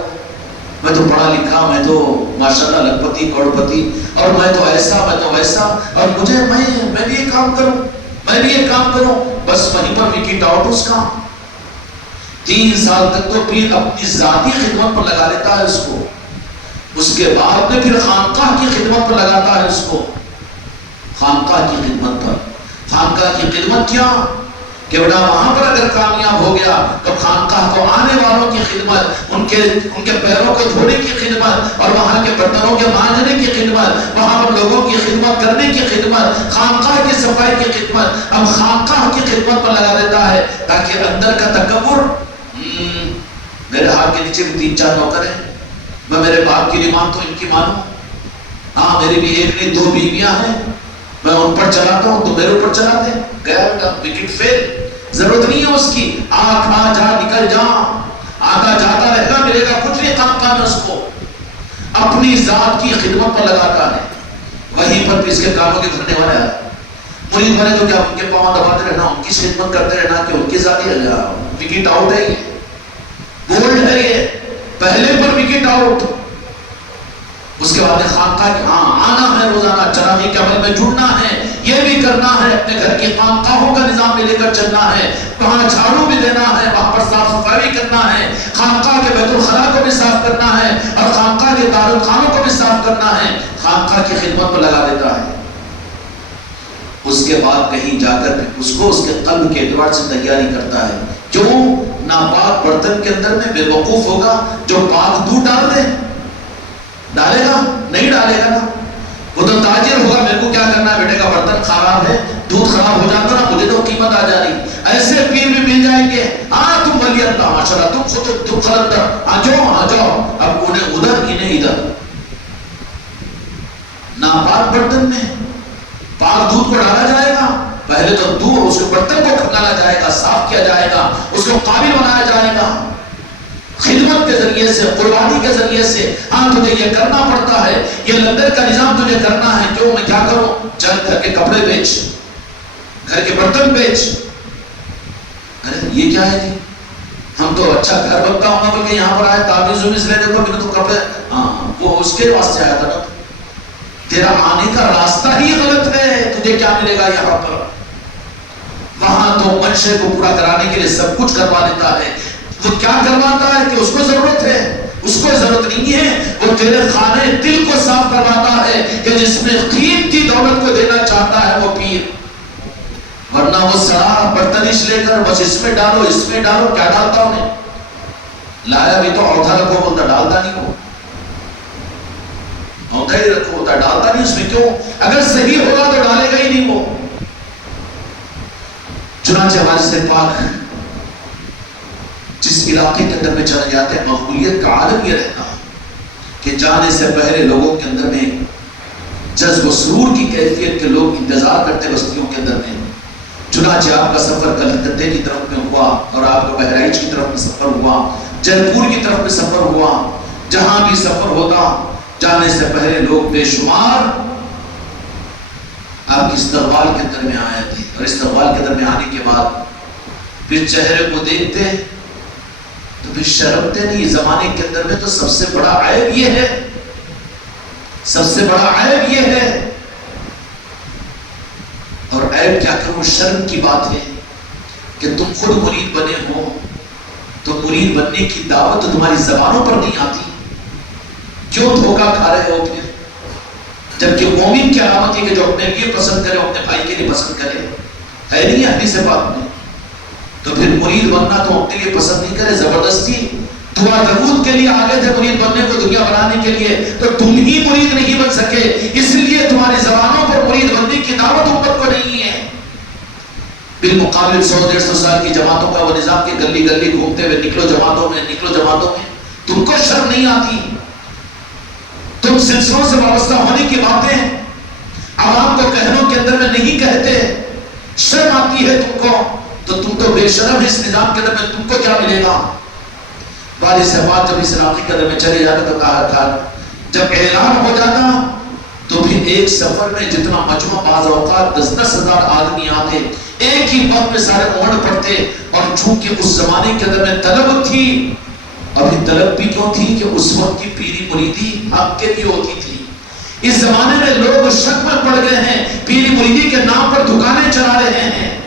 میں تو پڑھا لکھا, میں تو ماشاءاللہ لکھپتی کروڑپتی, اور میں تو ایسا, میں تو ویسا, اور مجھے میں بھی یہ کام کروں, میں بھی یہ کام کروں, بس وہیں پر وکٹ آؤٹ اس کا. 3 سال تک تو پیر اپنی ذاتی خدمت پر لگا لیتا ہے اس کو, اس کے بعد میں پھر خانقاہ کی خدمت پر لگاتا ہے اس کو. خانقاہ کی خدمت پر, خانقاہ کی خدمت کیا کہ بیٹا وہاں پر اگر کامیاب ہو گیا تو خانقاہ کو آنے والوں کی خدمت, ان کے پیروں کو دھونے کی خدمت, اور وہاں کے برتنوں کے مانجنے کی خدمت, وہاں پر لوگوں کی خدمت کرنے کی خدمت, خانقاہ کی صفائی کی خدمت, اب خانقاہ کی خدمت پر لگا دیتا ہے تاکہ اندر کا تکبر, میرے ہاتھ کے نیچے بھی 3-4 نوکر ہیں, میں میرے باپ کی نہیں مانتا ہوں ان کی مانوں, ہاں میری بھی 1 نہیں 2 بیویاں ہیں, میں ان پر چلاتا ہوں تو میرے اوپر چلاتے ہیں, گیا بیٹا وکٹ فیل, ضرورت نہیں ہے اس کی, آ جا نکل جا, آتا جاتا رہنا, ملے گا کچھ نہیں خانقاہ میں اس کو. اپنی ذات کی خدمت پر لگاتا ہے, وہیں پر اس کے کاموں کے بھرنے والا ہے. مرید بنے تو کیا ان کے پاؤں دباتے رہنا, ان کی خدمت کرتے رہنا کہ ان کی ذاتی وکٹ آؤٹ ہے, یہ گولڈ ہے, یہ پہلے پر وکٹ آؤٹ. اس کے بعد خانقاہ کی آنا ہے روزانہ، چراغی کے عمل میں جڑنا ہے، یہ بھی کرنا ہے، اپنے گھر کی خانقاہوں کا نظام بھی لے کر چلنا ہے، وہاں جھاڑو بھی دینا ہے، وہاں پر صاف صفائی کرنا ہے، خانقاہ کے بیت الخلاء کو بھی صاف کرنا ہے، اور خانقاہ کے دارالخانوں کو بھی صاف کرنا ہے، خانقاہ کی خدمت میں لگا دیتا ہے. اس کے بعد کہیں جا کر اس کو اس کے قلب کے اعتبار سے تیاری کرتا ہے. کیوں؟ ناپاک برتن کے اندر میں بے وقوف ہوگا جو پاک دودھ ڈال دے، ڈالے گا؟ نہیں ڈالے گا نا. وہ تو تاجر ہوگا، میرے کو کیا کرنا ہے، بیٹے کا برتن خراب ہے، دودھ خراب ہو جاتا نا، مجھے تو قیمت آ جا رہی. ایسے پیر بھی مل جائیں گے، ہاں تم ولی اللہ ماشاءاللہ، تم خود تم خلندر، آ جاؤ. اب انہیں ادھر انہیں ادھر. ناپاک برتن میں پاک دودھ کو ڈالا جائے گا. پہلے تو دودھ اس کے برتن کو کھنگالا جائے گا، صاف کیا جائے گا، اس کو قابل بنایا جائے گا خدمت کے ذریعے سے، قربانی کے ذریعے سے. ہاں تجھے یہ کرنا پڑتا ہے، یہ لنگر کا نظام تجھے کرنا ہے. کیوں؟ میں کیا کروں؟ چل گھر کے کپڑے بیچ، گھر کے برتن بیچ. ارے یہ کیا ہے جی، ہم تو اچھا گھر بنتا ہوں بلکہ یہاں پر آئے تعویذ ومیز لینے کو، میرے تو کپڑے. ہاں وہ اس کے واسطے آیا تھا نا. تیرا آنے کا راستہ ہی غلط ہے، تجھے کیا ملے گا یہاں پر؟ وہاں تو منشے کو پورا کرانے کے لیے سب کچھ کروا دیتا ہے. وہ کیا کرواتا ہے کہ اس کو ضرورت ہے، اس کو ضرورت نہیں ہے. وہ تیرے خانے دل کو صاف کرواتا ہے کہ جس میں قیمتی دولت کو دینا چاہتا ہے وہ پیر. ورنہ وہ سارا برتنش لے کر بس اس میں ڈالو، اس میں ڈالو. کیا ڈالتا انہیں؟ لایا بھی تو اوتھا رکھو بولتا، ڈالتا نہیں. وہ اوتھا ہی رکھو ہوتا، ڈالتا نہیں اس میں. کیوں؟ اگر صحیح ہوگا تو ڈالے گا ہی نہیں وہ. چنانچہ ہمارے سے پاک جس علاقے کے اندر میں چلے جاتے ہیں، مقبولیت کا عالم یہ رہتا ہے کہ جانے سے پہلے لوگوں کے اندر میں جذب و سرور کی کیفیت کے لوگ انتظار کرتے بستیوں کے اندر میں. چنانچہ آپ کا سفر کلکتے کی طرف میں ہوا، اور آپ کا بہرائچ کی طرف میں سفر ہوا، جے پور کی طرف میں سفر ہوا. جہاں بھی سفر ہوتا، جانے سے پہلے لوگ بے شمار آپ کی استقبال کے اندر میں آئے تھے. اور استقبال کے اندر میں آنے کے بعد پھر چہرے کو دیکھتے تو پھر شرمتے نہیں. زمانے کے اندر میں تو سب سے بڑا عیب یہ ہے، سب سے بڑا عیب یہ ہے. اور عیب کیا کروں، شرم کی بات ہے کہ تم خود مرید بنے ہو تو مرید بننے کی دعوت تمہاری زبانوں پر نہیں آتی. کیوں دھوکہ کھا رہے ہو پھر؟ جبکہ مومن کی علامت ہے کہ جو اپنے لیے پسند کرے اپنے بھائی کے لیے پسند کرے. ہے نہیں حدیث پاک میں؟ تو پھر مرید بننا تو اپنے لیے پسند نہیں کرے، زبردستی. دعا درود کے لیے آگے تھے مرید بننے کو، دنیا بنانے کے لیے، تو تم ہی مرید نہیں بن سکے. اس لیے تمہاری زبانوں پر مرید بننے کی دعوت امت کو نہیں ہے. بالمقابل 100-150 سال کی جماعتوں کا وہ نظام کے گلی گلی گھومتے ہوئے نکلو جماعتوں میں، نکلو جماعتوں میں. تم کو شرم نہیں آتی؟ تم سلسلوں سے وابستہ ہونے کی باتیں عوام کو کہنوں کے اندر میں نہیں کہتے، شرم آتی ہے تم کو. تو تم تو بے شرم اس نظام کے اندر میں، تم کو کیا ملے گا؟ والد صاحب جب اس علاقے کے اندر میں چلے جاتے تو کہا تھا، جب اعلان ہو جاتا تو پھر ایک سفر میں جتنا مجمع بعض اوقات 10-10 ہزار آدمی آتے، ایک ہی وقت میں سارے اوڑ پڑتے. اور چونکہ اس زمانے کے اندر میں طلب تھی، ابھی طلب بھی کیوں تھی کہ اس وقت کی پیری مریدی حق کے لیے ہوتی تھی. اس زمانے میں لوگ شک میں پڑ گئے ہیں، پیری مریدی کے نام پر دکانیں چلا رہے ہیں،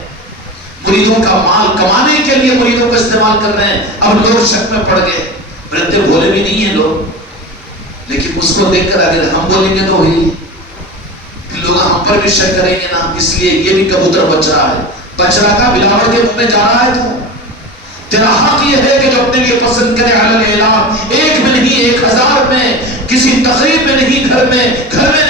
مریدوں کا مال کمانے کے لیے مریدوں کو استعمال کر رہے ہیں. اب لوگ شک میں پڑ گئے. رہتے بولے بھی نہیں ہیں لوگ، لیکن اس کو دیکھ کر اگر ہم بولیں گے تو وہی لوگ ہم پر بھی شک کریں گے نا. اس لیے یہ بھی کبوتر بچ رہا ہے، بچ رہا کا بلاور کے منہ میں جا رہا ہے. تو تیرا حق یہ ہے کہ جو اپنے لیے پسند کرے علی الاعلان، ایک میں نہیں 1000 میں، کسی تقریب میں نہیں، گھر میں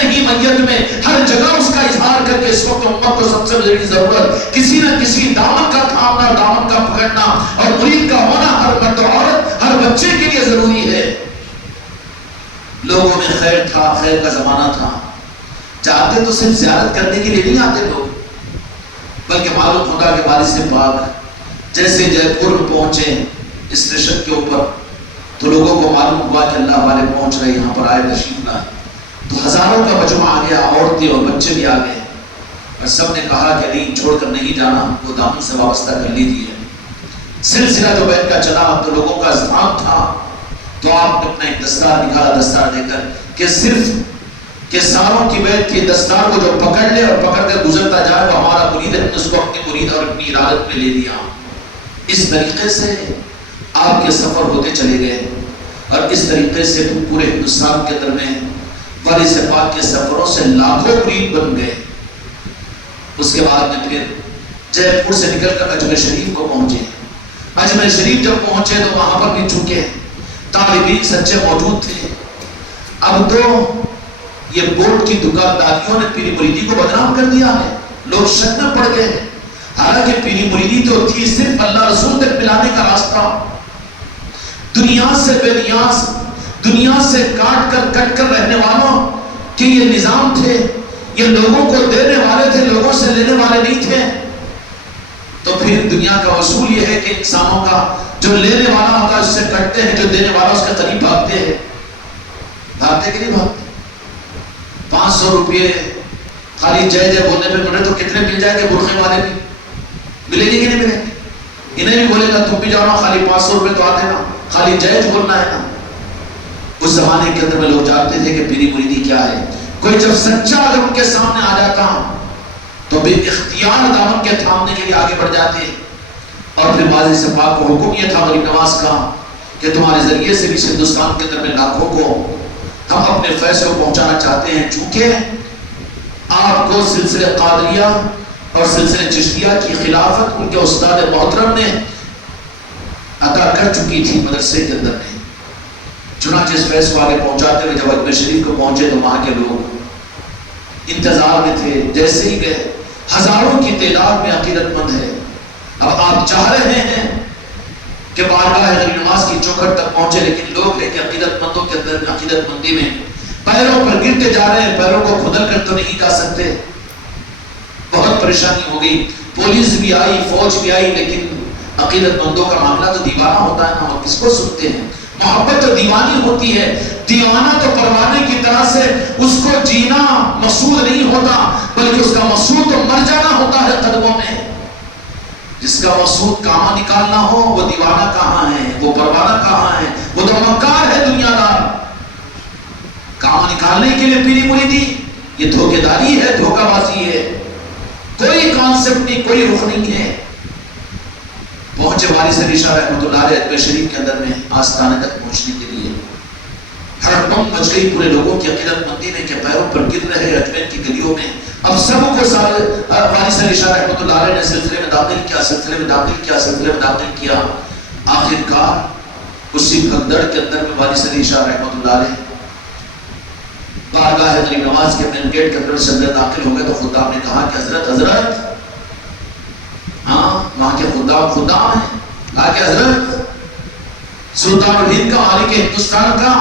نہیں، میت میں، ہر جگہ اس کا اظہار کر کے اس وقت امت کو سب سے بڑی ضرورت کسی نہ کسی دامن کا تھامنا، دامن کا پکڑنا اور مرید کا ہونا ہر مرد و عورت، ہر بچے کے لیے ضروری ہے. لوگوں میں خیر تھا، خیر کا زمانہ تھا. جاتے تو صرف زیارت کرنے کے لیے نہیں آتے لوگ، بلکہ معلوم ہوتا کہ والد سے پاک جیسے جے پور میں پہنچے اسٹیشن کے اوپر تو لوگوں کو معلوم ہوا کہ اللہ والے پہنچ رہے، یہاں پر آئے تشریف لائے. تو ہزاروں کا مجمع آ گیا، عورتیں اور بچے بھی آ گئے، اور سب نے کہا کہ نہیں چھوڑ کر نہیں جانا، وہ دامن سے وابستہ کر لیجیے. سلسلہ جو بیت کا چلا تو لوگوں کا ازدحام تھا. تو آپ نے اپنا ایک دستار نکالا، دستار دے کر کہ صرف کہ ساروں کی بیعت کی دستار کو جو پکڑ لے اور پکڑ کر گزرتا جائے وہ ہمارا مرید ہے، ہم نے اس کو اپنی مرید اور اپنی ارادت میں لے لیا۔ اس طریقے سے آپ کے سفر ہوتے چلے گئے اور اس طریقے سے پورے ہندوستان کے اندر میں وارث پاک کے سفروں سے لاکھوں مرید بن گئے۔ اس کے بعد میں پھر جے پور سے نکل کر اجمیر شریف کو پہنچے۔ اجمیر شریف جب پہنچے تو وہاں پر بھی چونکہ طالبین سچے موجود تھے، اب تو یہ بورڈ کی دکانداریوں نے پیری مریدی کو بدنام کر دیا ہے، لوگ شک میں پڑ گئے ہیں۔ حالانکہ پیری مریدی تو تھی صرف اللہ رسول تک ملانے کا راستہ، دنیا سے بے نیاز، دنیا سے کٹ کر رہنے والوں کہ یہ نظام تھے، یہ لوگوں کو دینے والے تھے، لوگوں سے لینے والے نہیں تھے۔ تو پھر دنیا کا اصول یہ ہے کہ انسانوں کا جو لینے والا ہوتا ہے اس سے کٹتے ہیں، جو دینے والا اس کے قریب بھاگتے ہیں۔ بھاگتے کہ نہیں بھاگتے؟ 500 روپئے خالی جے جے بولنے پہ ملے تو کتنے مل جائیں گے؟ برخے والے بھی ملیں گے کہ نہیں ملیں گے؟ انہیں بھی بولے گا تم بھی جاؤ نا، خالی 500 روپئے تو آتے نا، خالی جائز بولنا ہے نا۔ اس زمانے کے اندر میں لوگ جانتے تھے کہ پیری مریدی کیا ہے۔ کوئی جب سچا اگر ان کے سامنے آ جاتا تو بے اختیار دامن کے تھامنے کے لیے آگے بڑھ جاتے۔ اور پھر واضح سے پاک کو حکم یہ تھا غریب نواز کا کہ تمہارے ذریعے سے بھی ہندوستان کے اندر میں لاکھوں کو ہم اپنے فیض کو پہنچانا چاہتے ہیں، چونکہ آپ کو سلسلے قادریہ اور سلسلے چشتیہ کی خلافت ان کے استاد محترم نے عطا کر چکی تھی مدرسے کے اندر میں۔ چنانچہ اس فیض کو آگے پہنچاتے ہوئے جب اجمیر شریف کو پہنچے تو وہاں کے لوگ انتظار میں تھے۔ جیسے ہی گئے، ہزاروں کی تعداد میں عقیدت مند ہے۔ اب آپ چاہ رہے ہیں کہ بارگاہ غریب نواز کی چوکھٹ تک پہنچے، لیکن لوگ ہیں کہ عقیدت مندوں کے اندر عقیدت مندی میں پیروں پر گرتے جا رہے ہیں، پیروں کو کھدل کر تو نہیں جا سکتے۔ بہت پریشانی ہو گئی، پولیس بھی آئی، فوج بھی آئی، لیکن عقیدت مندوں کا معاملہ تو دیوانہ ہوتا ہے نا، وہ کس کو سنتے ہیں؟ محبت تو دیوانی ہوتی ہے، دیوانہ تو پروانے کی طرح سے اس کو جینا مقصود نہیں ہوتا، بلکہ اس کا مقصود تو مر جانا ہوتا ہے قدموں میں۔ جس کا مقصود کہاں نکالنا ہو وہ دیوانہ کہاں ہے، وہ پروانہ کہاں ہے، وہ تو مکار ہے دنیا دار۔ کہاں نکالنے کے لیے پیری مریدی، یہ دھوکے داری ہے، دھوکہ بازی ہے، کوئی کانسیپٹ نہیں، کوئی رخ نہیں ہے۔ پہنچے وارث علی شاہ رحمۃ اللہ علیہ اجمیر شریف کے اندر میں آستانے تک پہنچنے کے لیے ہڑبڑ مچ گئی پورے لوگوں کی عقیدت مندی میں کہ پیروں پر گر رہے اجمیر کی گلیوں میں۔ اب سب کو وارث علی شاہ رحمۃ اللہ علیہ نے سلسلے میں داخل کیا، سلسلے میں داخل کیا، سلسلے میں داخل کیا۔ آخر کار اسی بھگدڑ کے اندر میں وارث علی شاہ رحمۃ اللہ علیہ بارگاہ غریب نواز کے مین گیٹ کے اندر سے اندر داخل ہو گئے تو خطاب نے کہا کہ حضرت ہاں وہاں کے خدام ہیں، کہا کہ حضرت سلطان الہند کا، مالک ہندوستان کا،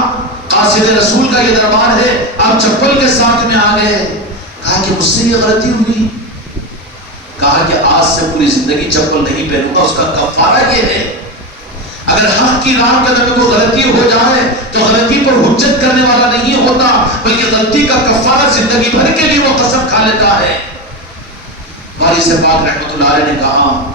قاصد رسول کا یہ دربار ہے، آپ چپل کے ساتھ میں آ گئے۔ کہا کہ مجھ سے یہ غلطی ہوئی۔ کہا کہ آج سے پوری زندگی چپل نہیں پہنوں گا، اس کا کفارہ یہ ہے اگر حق کی راہ کے اندر کوئی غلطی ہو جائے تو غلطی پر حجت کرنے والا نہیں ہوتا، بلکہ غلطی کا کفارہ زندگی بھر کے لیے وہ قسم کھا لیتا ہے۔ وارث پاک رحمۃ اللہ علیہ نے کہا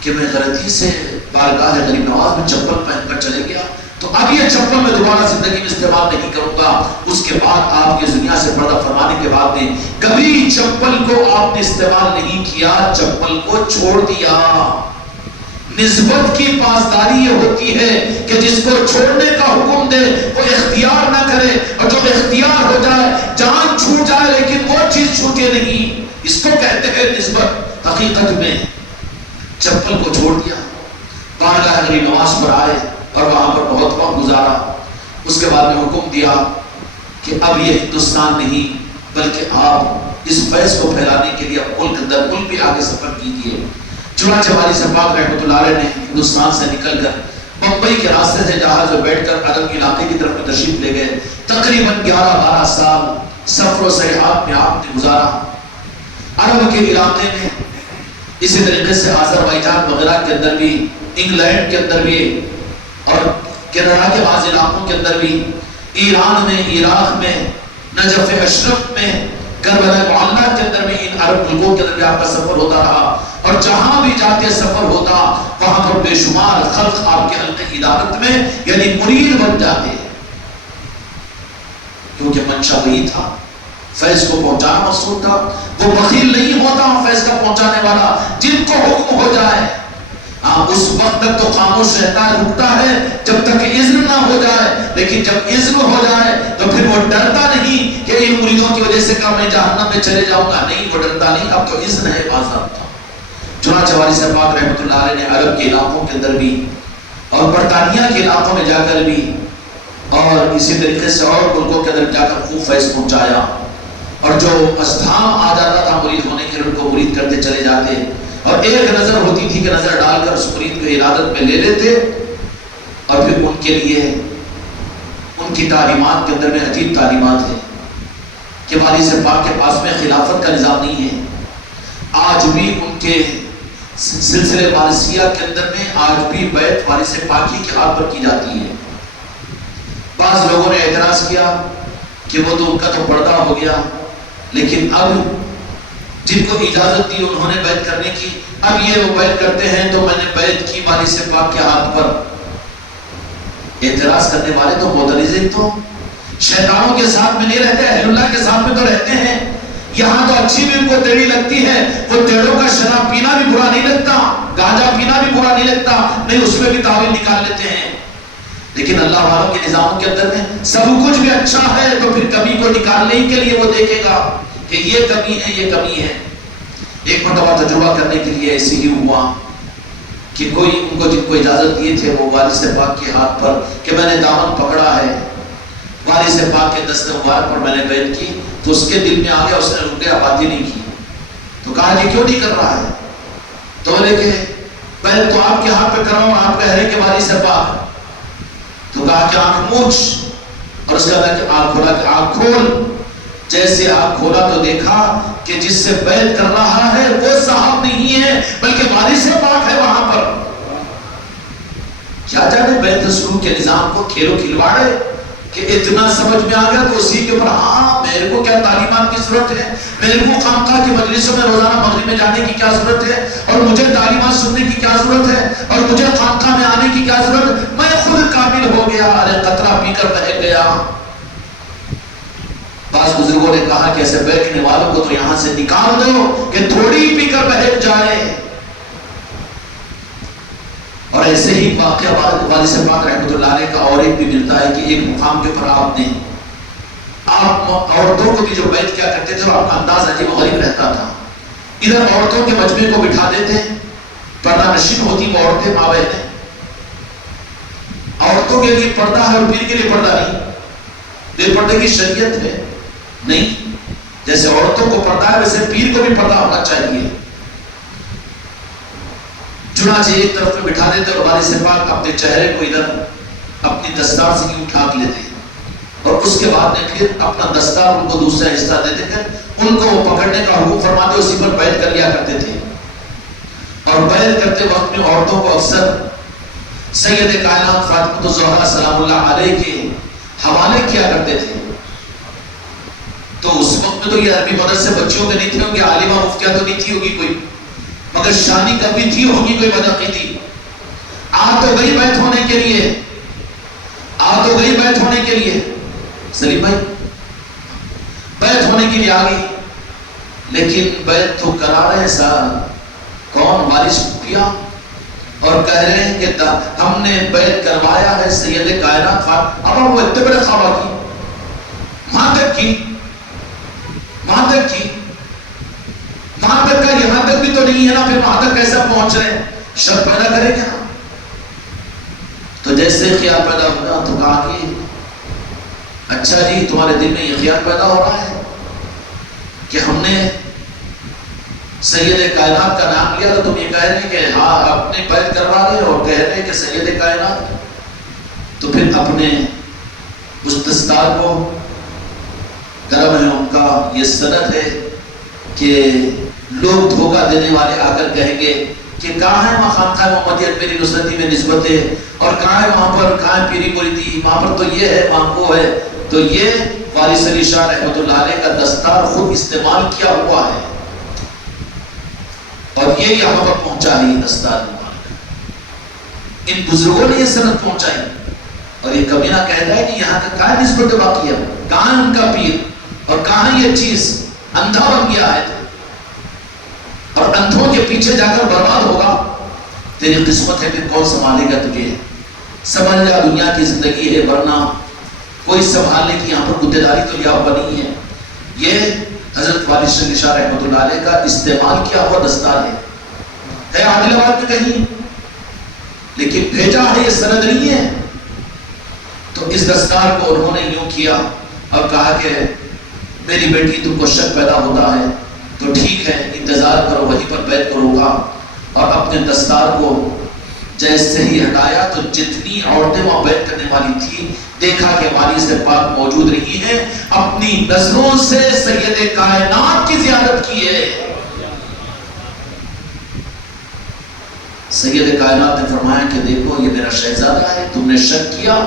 کہ میں غلطی سے بارگاہ غریب نواز میں چپل پہن کر چلے گیا تو اب یہ چپل میں دوبارہ زندگی میں استعمال نہیں کروں گا۔ اس کے بعد آپ کی دنیا سے پردہ فرمانے کے بعد میں کبھی چپل کو آپ نے استعمال نہیں کیا، چپل کو چھوڑ دیا۔ نسبت کی پاسداری یہ ہوتی ہے کہ جس کو چھوڑنے کا حکم دے وہ اختیار نہ کرے، اور جو اختیار ہو جائے، جان چھوٹ جائے لیکن وہ چیز چھوٹے نہیں، اس کو کہتے ہیں نسبت۔ حقیقت میں چپل کو چھوڑ دیا، بارگاہ غریب نواز پر آئے اور وہاں پر بہت وقت گزارا۔ اس کے بعد میں حکم دیا کہ اب یہ ہندوستان نہیں بلکہ آپ اس فیض کو پھیلانے کے لیے ملک در ملک بھی آگے سفر کیجیے۔ چنانچہ وارث پاک رحمۃ اللہ علیہ نے ہندوستان سے نکل کر بمبئی کے راستے سے جہاز میں بیٹھ کر عرب علاقے کی طرف میں تشریف لے گئے۔ تقریباً 11-12 سال سفر و سیاحت میں آپ نے گزارا۔ عرب کے علاقے میں اسی طریقے سے آذربائیجان وغیرہ کے اندر بھی، انگلینڈ کے اندر بھی، اور کینیڈا کے بعض علاقوں کے اندر بھی، ایران میں، عراق میں، نجف اشرف میں، کربلا معلیٰ کے اندر میں، ان عرب ملکوں کے اندر بھی آپ کا سفر ہوتا رہا۔ اور جہاں بھی جاتے سفر ہوتا وہاں پر بے شمار خلق آپ کے حلقے کی عدالت میں یعنی مرید بن جاتے، کیونکہ منشا وہی تھا، فیض کو پہنچانا مقصود تھا۔ وہ بخیل نہیں ہوتا فیض کا پہنچانے والا، جن کو حکم ہو جائے اس وقت تک تو خاموش رہتا ہے، رکتا ہے جب تک اذن نہ ہو جائے، لیکن جب اذن ہو جائے تو پھر وہ ڈرتا نہیں کہ ان مریدوں کی وجہ سے کہ میں جہنم میں چلے جاؤں گا، نہیں، وہ ڈرتا نہیں، اب تو اذن ہے، باضابطہ۔ چنانچہ والد صاحب پاک رحمۃ اللہ علیہ نے عرب کے علاقوں کے اندر بھی اور برطانیہ کے علاقوں میں جا کر بھی اور اسی طریقے سے اور ملکوں کے اندر جا کر خوب فیض پہنچایا، اور جو ازدحام آ جاتا تھا مرید ہونے کے، ان کو مرید کرتے چلے جاتے، اور ایک نظر ہوتی تھی کہ نظر ڈال کر اس مرید کو ارادت میں لے لیتے، اور پھر ان کے لیے ان کی تعلیمات کے اندر میں عجیب تعلیمات ہیں کہ والد صاحب پاک کے پاس میں خلافت کا نظام نہیں ہے، آج بھی ان کے سلسلے وارثیہ کے اندر میں آج بھی بیعت والد صاحب پاک کے ہاتھ پر کی جاتی ہے۔ بعض لوگوں نے اعتراض کیا کہ وہ تو ان کا تو پردہ ہو گیا، لیکن اب جن کو اجازت دی انہوں نے بیعت کرنے کی، اب یہ وہ بیعت کرتے ہیں تو میں نے بیعت کی والد صاحب پاک کے ہاتھ پر۔ اعتراض کرنے والے تو معترض تو شیطانوں کے ساتھ میں نہیں رہتے، اہل اللہ کے ساتھ میں تو رہتے ہیں۔ یہاں تو اچھی بھی ان کو ٹیڑھی لگتی ہے، وہ ٹیڑوں کا شراب پینا بھی برا نہیں لگتا، گانجا پینا بھی برا نہیں لگتا، نہیں اس میں بھی تعویل نکال لیتے ہیں، لیکن اللہ والوں کے نظاموں کے اندر میں سب کچھ بھی اچھا ہے تو پھر کمی کو نکالنے کے لیے وہ دیکھے گا کہ یہ کمی ہے، یہ کمی ہے۔ ایک مرتبہ تجربہ کرنے کے لیے ایسے ہی ہوا کہ کوئی ان کو جن کو اجازت دیے تھے وہ والد صاحب پاک کے ہاتھ پر کہ میں نے دامن پکڑا ہے، والد صاحب پاک کے دست مبارک پر میں نے بیعت کی، تو اس کے دل میں آ گیا، اس نے رک گیا، بات ہی نہیں کی۔ تو کہا جی کیوں نہیں کر رہا ہے؟ تو بولے کہ پہلے تو آپ کے ہاتھ پہ کر رہا ہوں، آپ کہہ رہے کہ والد صاحب پاک۔ تو کہا کہ آنکھ موچ، اور اس کا کہ آنکھ کھولا، کہ آنکھ کھول۔ جیسے آنکھ کھولا تو دیکھا کہ جس سے بیعت کر رہا ہے وہ صاحب نہیں ہے بلکہ والد صاحب پاک ہے وہاں پر۔ کیا جانے بیعت رسول کے نظام کو کھیلو کھلواڑے کہ اتنا سمجھ میں آ گیا تو اسی کے اوپر ہاں میرے کو کیا تعلیمات کی ضرورت ہے، میرے کو خانقاہ کی مجلسوں میں روزانہ مغرب میں جانے کی کیا ضرورت ہے، اور مجھے تعلیمات سننے کی کیا ضرورت ہے، اور مجھے خانقاہ میں آنے کی کیا ضرورت ہے، میں خود کامل ہو گیا، ارے قطرہ پی کر بہہ گیا۔ بعض بزرگوں نے کہا کہ ایسے بیٹھنے والوں کو تو یہاں سے نکال دو کہ تھوڑی پی کر بہہ جائے۔ اور ایسے ہی واقعہ والد صاحب پاک رحمۃ اللہ علیہ کا اور ایک بھی ملتا ہے کہ ایک مقام کے اوپر آپ عورتوں کو بھی جو بیعت کیا کرتے تھے اور آپ کا انداز عجیب و غریب رہتا تھا۔ ادھر عورتوں کے مجمع کو بٹھا دیتے، پردہ نشین ہوتی وہ عورتیں، ماں بہنیں، عورتوں کے لیے پردہ ہے اور پیر کے لیے پردہ نہیں، بے پردے کی شریعت ہے نہیں، جیسے عورتوں کو پردہ ہے ویسے پیر کو بھی پردہ ہونا چاہیے۔ چنانچہ ایک طرف میں بٹھا دیتے اور والد صاحب پاک اپنے چہرے کو ادھر اپنی دستار سے اٹھا لیتے، اور اس کے بعد میں پھر اپنا دستار ان کو دوسرا حصہ دے دے کر ان کو وہ پکڑنے کا حکم فرماتے، اسی پر بیعت کر لیا کرتے تھے۔ اور بیعت کرتے وقت میں عورتوں کو اکثر سید کائنات فاطمہ الزہرا سلام اللہ علیہ کے حوالے کیا کرتے تھے۔ تو اس وقت میں تو یہ عربی مدرسے بچوں کے نہیں تھے ہوں گے، عالمہ مفتیہ تو نہیں تھی ہوگی کوئی، مگر شانی کبھی تھی ہوگی کوئی بدعقیدی، آ تو گئی بیعت ہونے کے لیے، آ تو گئی بیعت ہونے کے لیے، سلیم بھائی بیعت ہونے کے لیے آ گئی، لیکن بیعت تو کرا رہے صاحب کون؟ والد پیا، اور کہہ رہے ہیں کہ ہم نے بیعت کروایا ہے سید کائنات فاطمہ۔ اب وہ اتنے بڑے خوابہ کی، وہاں تک کی، وہاں تک کی، وہاں تک کا یہاں تک بھی تو نہیں ہے نا، پھر وہاں تک کیسا پہنچ رہے ہیں؟ شک پیدا کریں گے نا۔ تو جیسے خیال پیدا ہوگا تو کہا کہ اچھا جی تمہارے دل میں یہ خیال پیدا ہو رہا ہے کہ ہم نے سید کائنات کا نام لیا تو تم یہ کہہ رہے ہیں کہ ہاں اپنے بیعت کروا رہے اور کہہ رہے ہیں کہ سید کائنات، تو پھر اپنے اس دستار کو کرم ہے ان کا یہ سند ہے کہ لوگ دھوکہ دینے والے آ کر کہیں گے کہ کہاں ہے وہاں خانقاہ محمدیہ میری نصرتی میں نسبت ہے، اور کہاں ہے وہاں پر، کہاں ہے پیری مریدی، وہاں پر تو یہ ہے وہاں وہ ہے، تو یہ وارث علی شاہ رحمۃ اللہ علیہ کا دستار خود استعمال کیا ہوا ہے۔ اور یہ یہاں پر پہنچا ہے دستار مبارک. ان بزرگوں نے یہ سند پہنچائی. اور یہ کمینہ کہتا ہے کہ یہاں کا کہاں نسبت باقی ہے، کہاں ان کا پیر، اور کہاں یہ چیز اندھا بن گیا ہے اور اندھوں کے پیچھے جا کر برباد ہوگا. تیری قسمت ہے کہ کون سنبھالے گا تجھے. سمجھ جا دنیا کی زندگی ہے، ورنہ کوئی سنبھالنے کی یہاں پر گدیداری تو یہاں بنی ہے. یہ حضرت والد شاہ شاہ رحمۃ اللہ علیہ کا استعمال کیا ہوا دستار ہے عادل آباد میں کہیں، لیکن بھیجا ہے یہ سند نہیں ہے. تو اس دستار کو انہوں نے یوں کیا اور کہا کہ میری بیٹی تم کو شک پیدا ہوتا ہے تو ٹھیک ہے، انتظار کرو، وہیں پر بیت کو روکا اور اپنے دستار کو جیسے ہی ہٹایا تو جتنی عورتیں وہاں بیت کرنے والی تھی دیکھا کہ والد سے پاک موجود رہی ہیں، اپنی نظروں سے سید کائنات کی زیارت کی ہے. سید کائنات نے فرمایا کہ دیکھو یہ میرا شہزادہ ہے، تم نے شک کیا،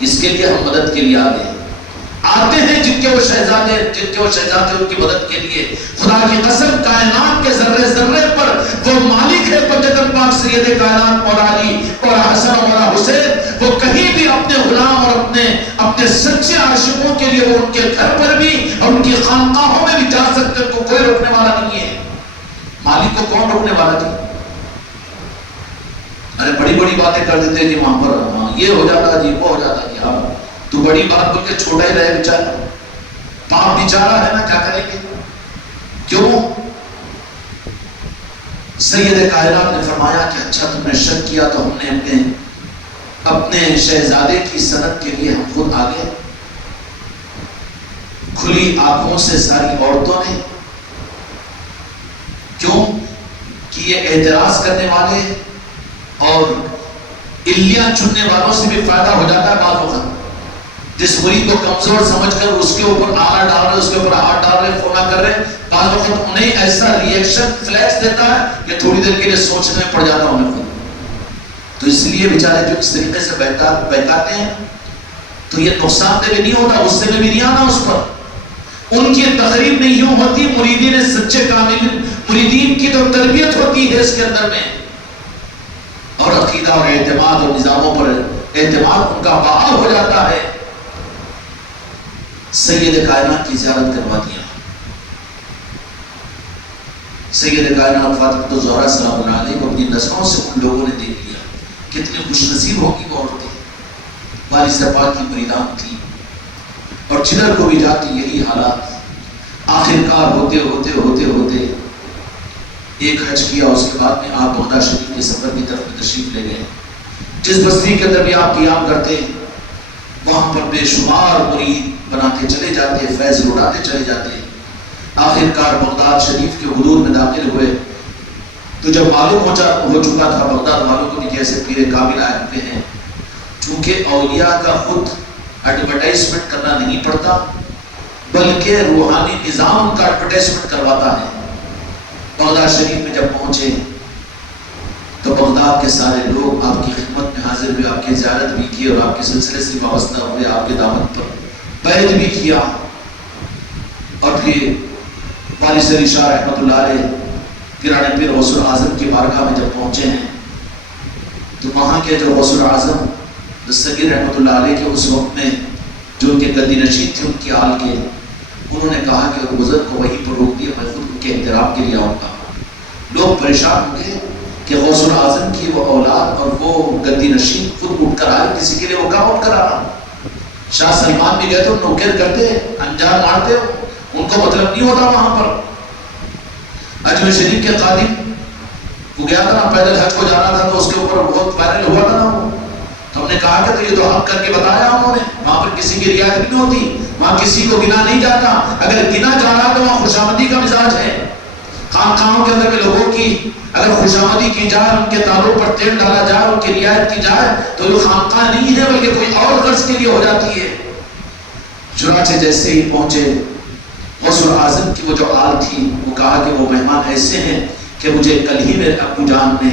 اس کے لیے ہم مدد کے لیے آتے ہیں جن کے وہ شہزادے ان کی مدد کے لیے. خدا کی قسم کائنات کے ذرے ذرے پر وہ مالک ہے پنجتن پاک سید کائنات مولا علی اور حسن اور مولا حسین. وہ کہیں بھی اپنے غلام اور اپنے سچے عاشقوں کے لیے وہ ان کے گھر پر بھی اور ان کی خانقاہوں میں بھی جا سکتے، کو کوئی روکنے والا نہیں ہے. مالک کو کون روکنے والا تھی؟ ارے بڑی بڑی باتیں کر دیتے جی وہاں پر، یہ ہو جاتا جی وہ ہو جاتا جی. ہاں تو بڑی بات بول کے چھوٹا ہی رہے بیچارہ، باپ بیچارہ ہے نا، کیا کریں گے. کیوں؟ سید کائنات نے فرمایا کہ اچھا تم نے شک کیا تو ہم نے اپنے شہزادے کی سند کے لیے ہم خود آگے. کھلی آنکھوں سے ساری عورتوں نے، کیوں کہ یہ اعتراض کرنے والے اور الیاں چننے والوں سے بھی فائدہ ہو جاتا ہے. بعض وقت جس مرید کو کمزور سمجھ کر اس کے اوپر آلہ ڈال رہے، اس کے اوپر ہاتھ ڈال رہے، فونا کر رہے، بعض وقت انہیں ایسا ری ایکشن فلیکس دیتا ہے کہ تھوڑی دیر کے لیے سوچنے میں پڑ جاتا انہیں خود. تو اس لیے بیچارے جو اس طریقے سے بہکاتے ہیں تو یہ نقصان دہ بھی نہیں ہوتا، اس سے بھی نہیں آنا اس پر. ان کی تقریب نہیں یوں ہوتی. مریدین سچے کامل مریدین کی تو تربیت ہوتی ہے اس کے اندر میں، اور عقیدہ اور اعتماد اور نظاموں پر اعتماد ان کا بحال ہو جاتا ہے. سید کائنات کی زیارت کروا دیا. سید کائنات فاطمہ الزہرا سلام اللہ علیہ کو اپنی نظروں سے ان لوگوں نے دیکھ لیا. کتنی خوش نصیب ہوگی وہ عورتیں، والد پاک کی مریدان تھی اور جدھر کو بھی جاتی یہی حالات. آخرکار ہوتے ہوتے ہوتے ہوتے ایک حج کیا، اس کے بعد میں آپ بغداد شریف کے سفر کی طرف تشریف لے گئے. جس بستی کے اندر بھی آپ قیام کرتے وہاں پر بے شمار مرید بناتے چلے جاتے، فیض لوٹاتے چلے جاتے. آخرکار بغداد شریف کے حدود میں داخل ہوئے تو جب معلوم ہو چکا تھا بغداد والوں کو کہ کیسے پیر کامل آئے ہوئے ہیں، چونکہ اولیاء کا خود ایڈورٹائزمنٹ کرنا نہیں پڑتا بلکہ روحانی نظام ان کا ایڈورٹائزمنٹ کرواتا ہے. بغداد شریف میں جب پہنچے تو بغداد کے سارے لوگ آپ کی خدمت میں حاضر ہوئے، آپ کی زیارت بھی کی اور آپ کے سلسلے سے وابستہ ہوئے، آپ کے دعوت پر بیعت بھی کیا. اور پھر والد شاہ شاہ رحمۃ اللہ علیہ پیرانے پیر غوث الاعظم کی بارگاہ میں جب پہنچے ہیں تو وہاں کے جو غوث الاعظم دستگیر رحمۃ اللہ علیہ کے اس وقت میں جو ان کے گدی نشین تھے ان کی آل کے، انہوں نے کہا کہ بزرگ کو وہیں پر روک دیا، میں خود ان کے احترام کے لیے آؤں گا. لوگ پریشان ہو گئے کہ غوث الاعظم کی وہ اولاد اور وہ گدی نشین خود اٹھ کر آئے، کسی کے لیے وہ کام اٹھ کر آ رہا. شاہ سلمان بھی گئے تو نوکر کرتے، انجام مارتے، ان کو مطلب نہیں ہوتا. وہاں پر اجمیر شریف کے خادم وہ گیا تھا نا، پیدل حج کو جانا تھا تو اس کے اوپر بہت وائرل ہوا تھا نا وہ. تو ہم نے کہا کہ تو یہ تو حق کر کے بتایا انہوں نے، وہاں پر کسی کی رعایت نہیں ہوتی، وہاں کسی کو گنا نہیں جاتا. اگر گنا جا رہا تو وہاں خوشامدی کا مزاج ہے. خانقاہوں کے اندر میں لوگوں کی اگر خوشامدی کی جائے، ان کے تالوں پر تیل ڈالا جائے، ان کی رعایت کی جائے تو یہ خانقاہ نہیں ہے بلکہ کوئی اور غرض کے لیے ہو جاتی ہے. چنانچہ جیسے ہی پہنچے غوث الاعظم کی وہ جو آل تھی، وہ کہا کہ وہ مہمان ایسے ہیں کہ مجھے کل ہی میرے ابو جان نے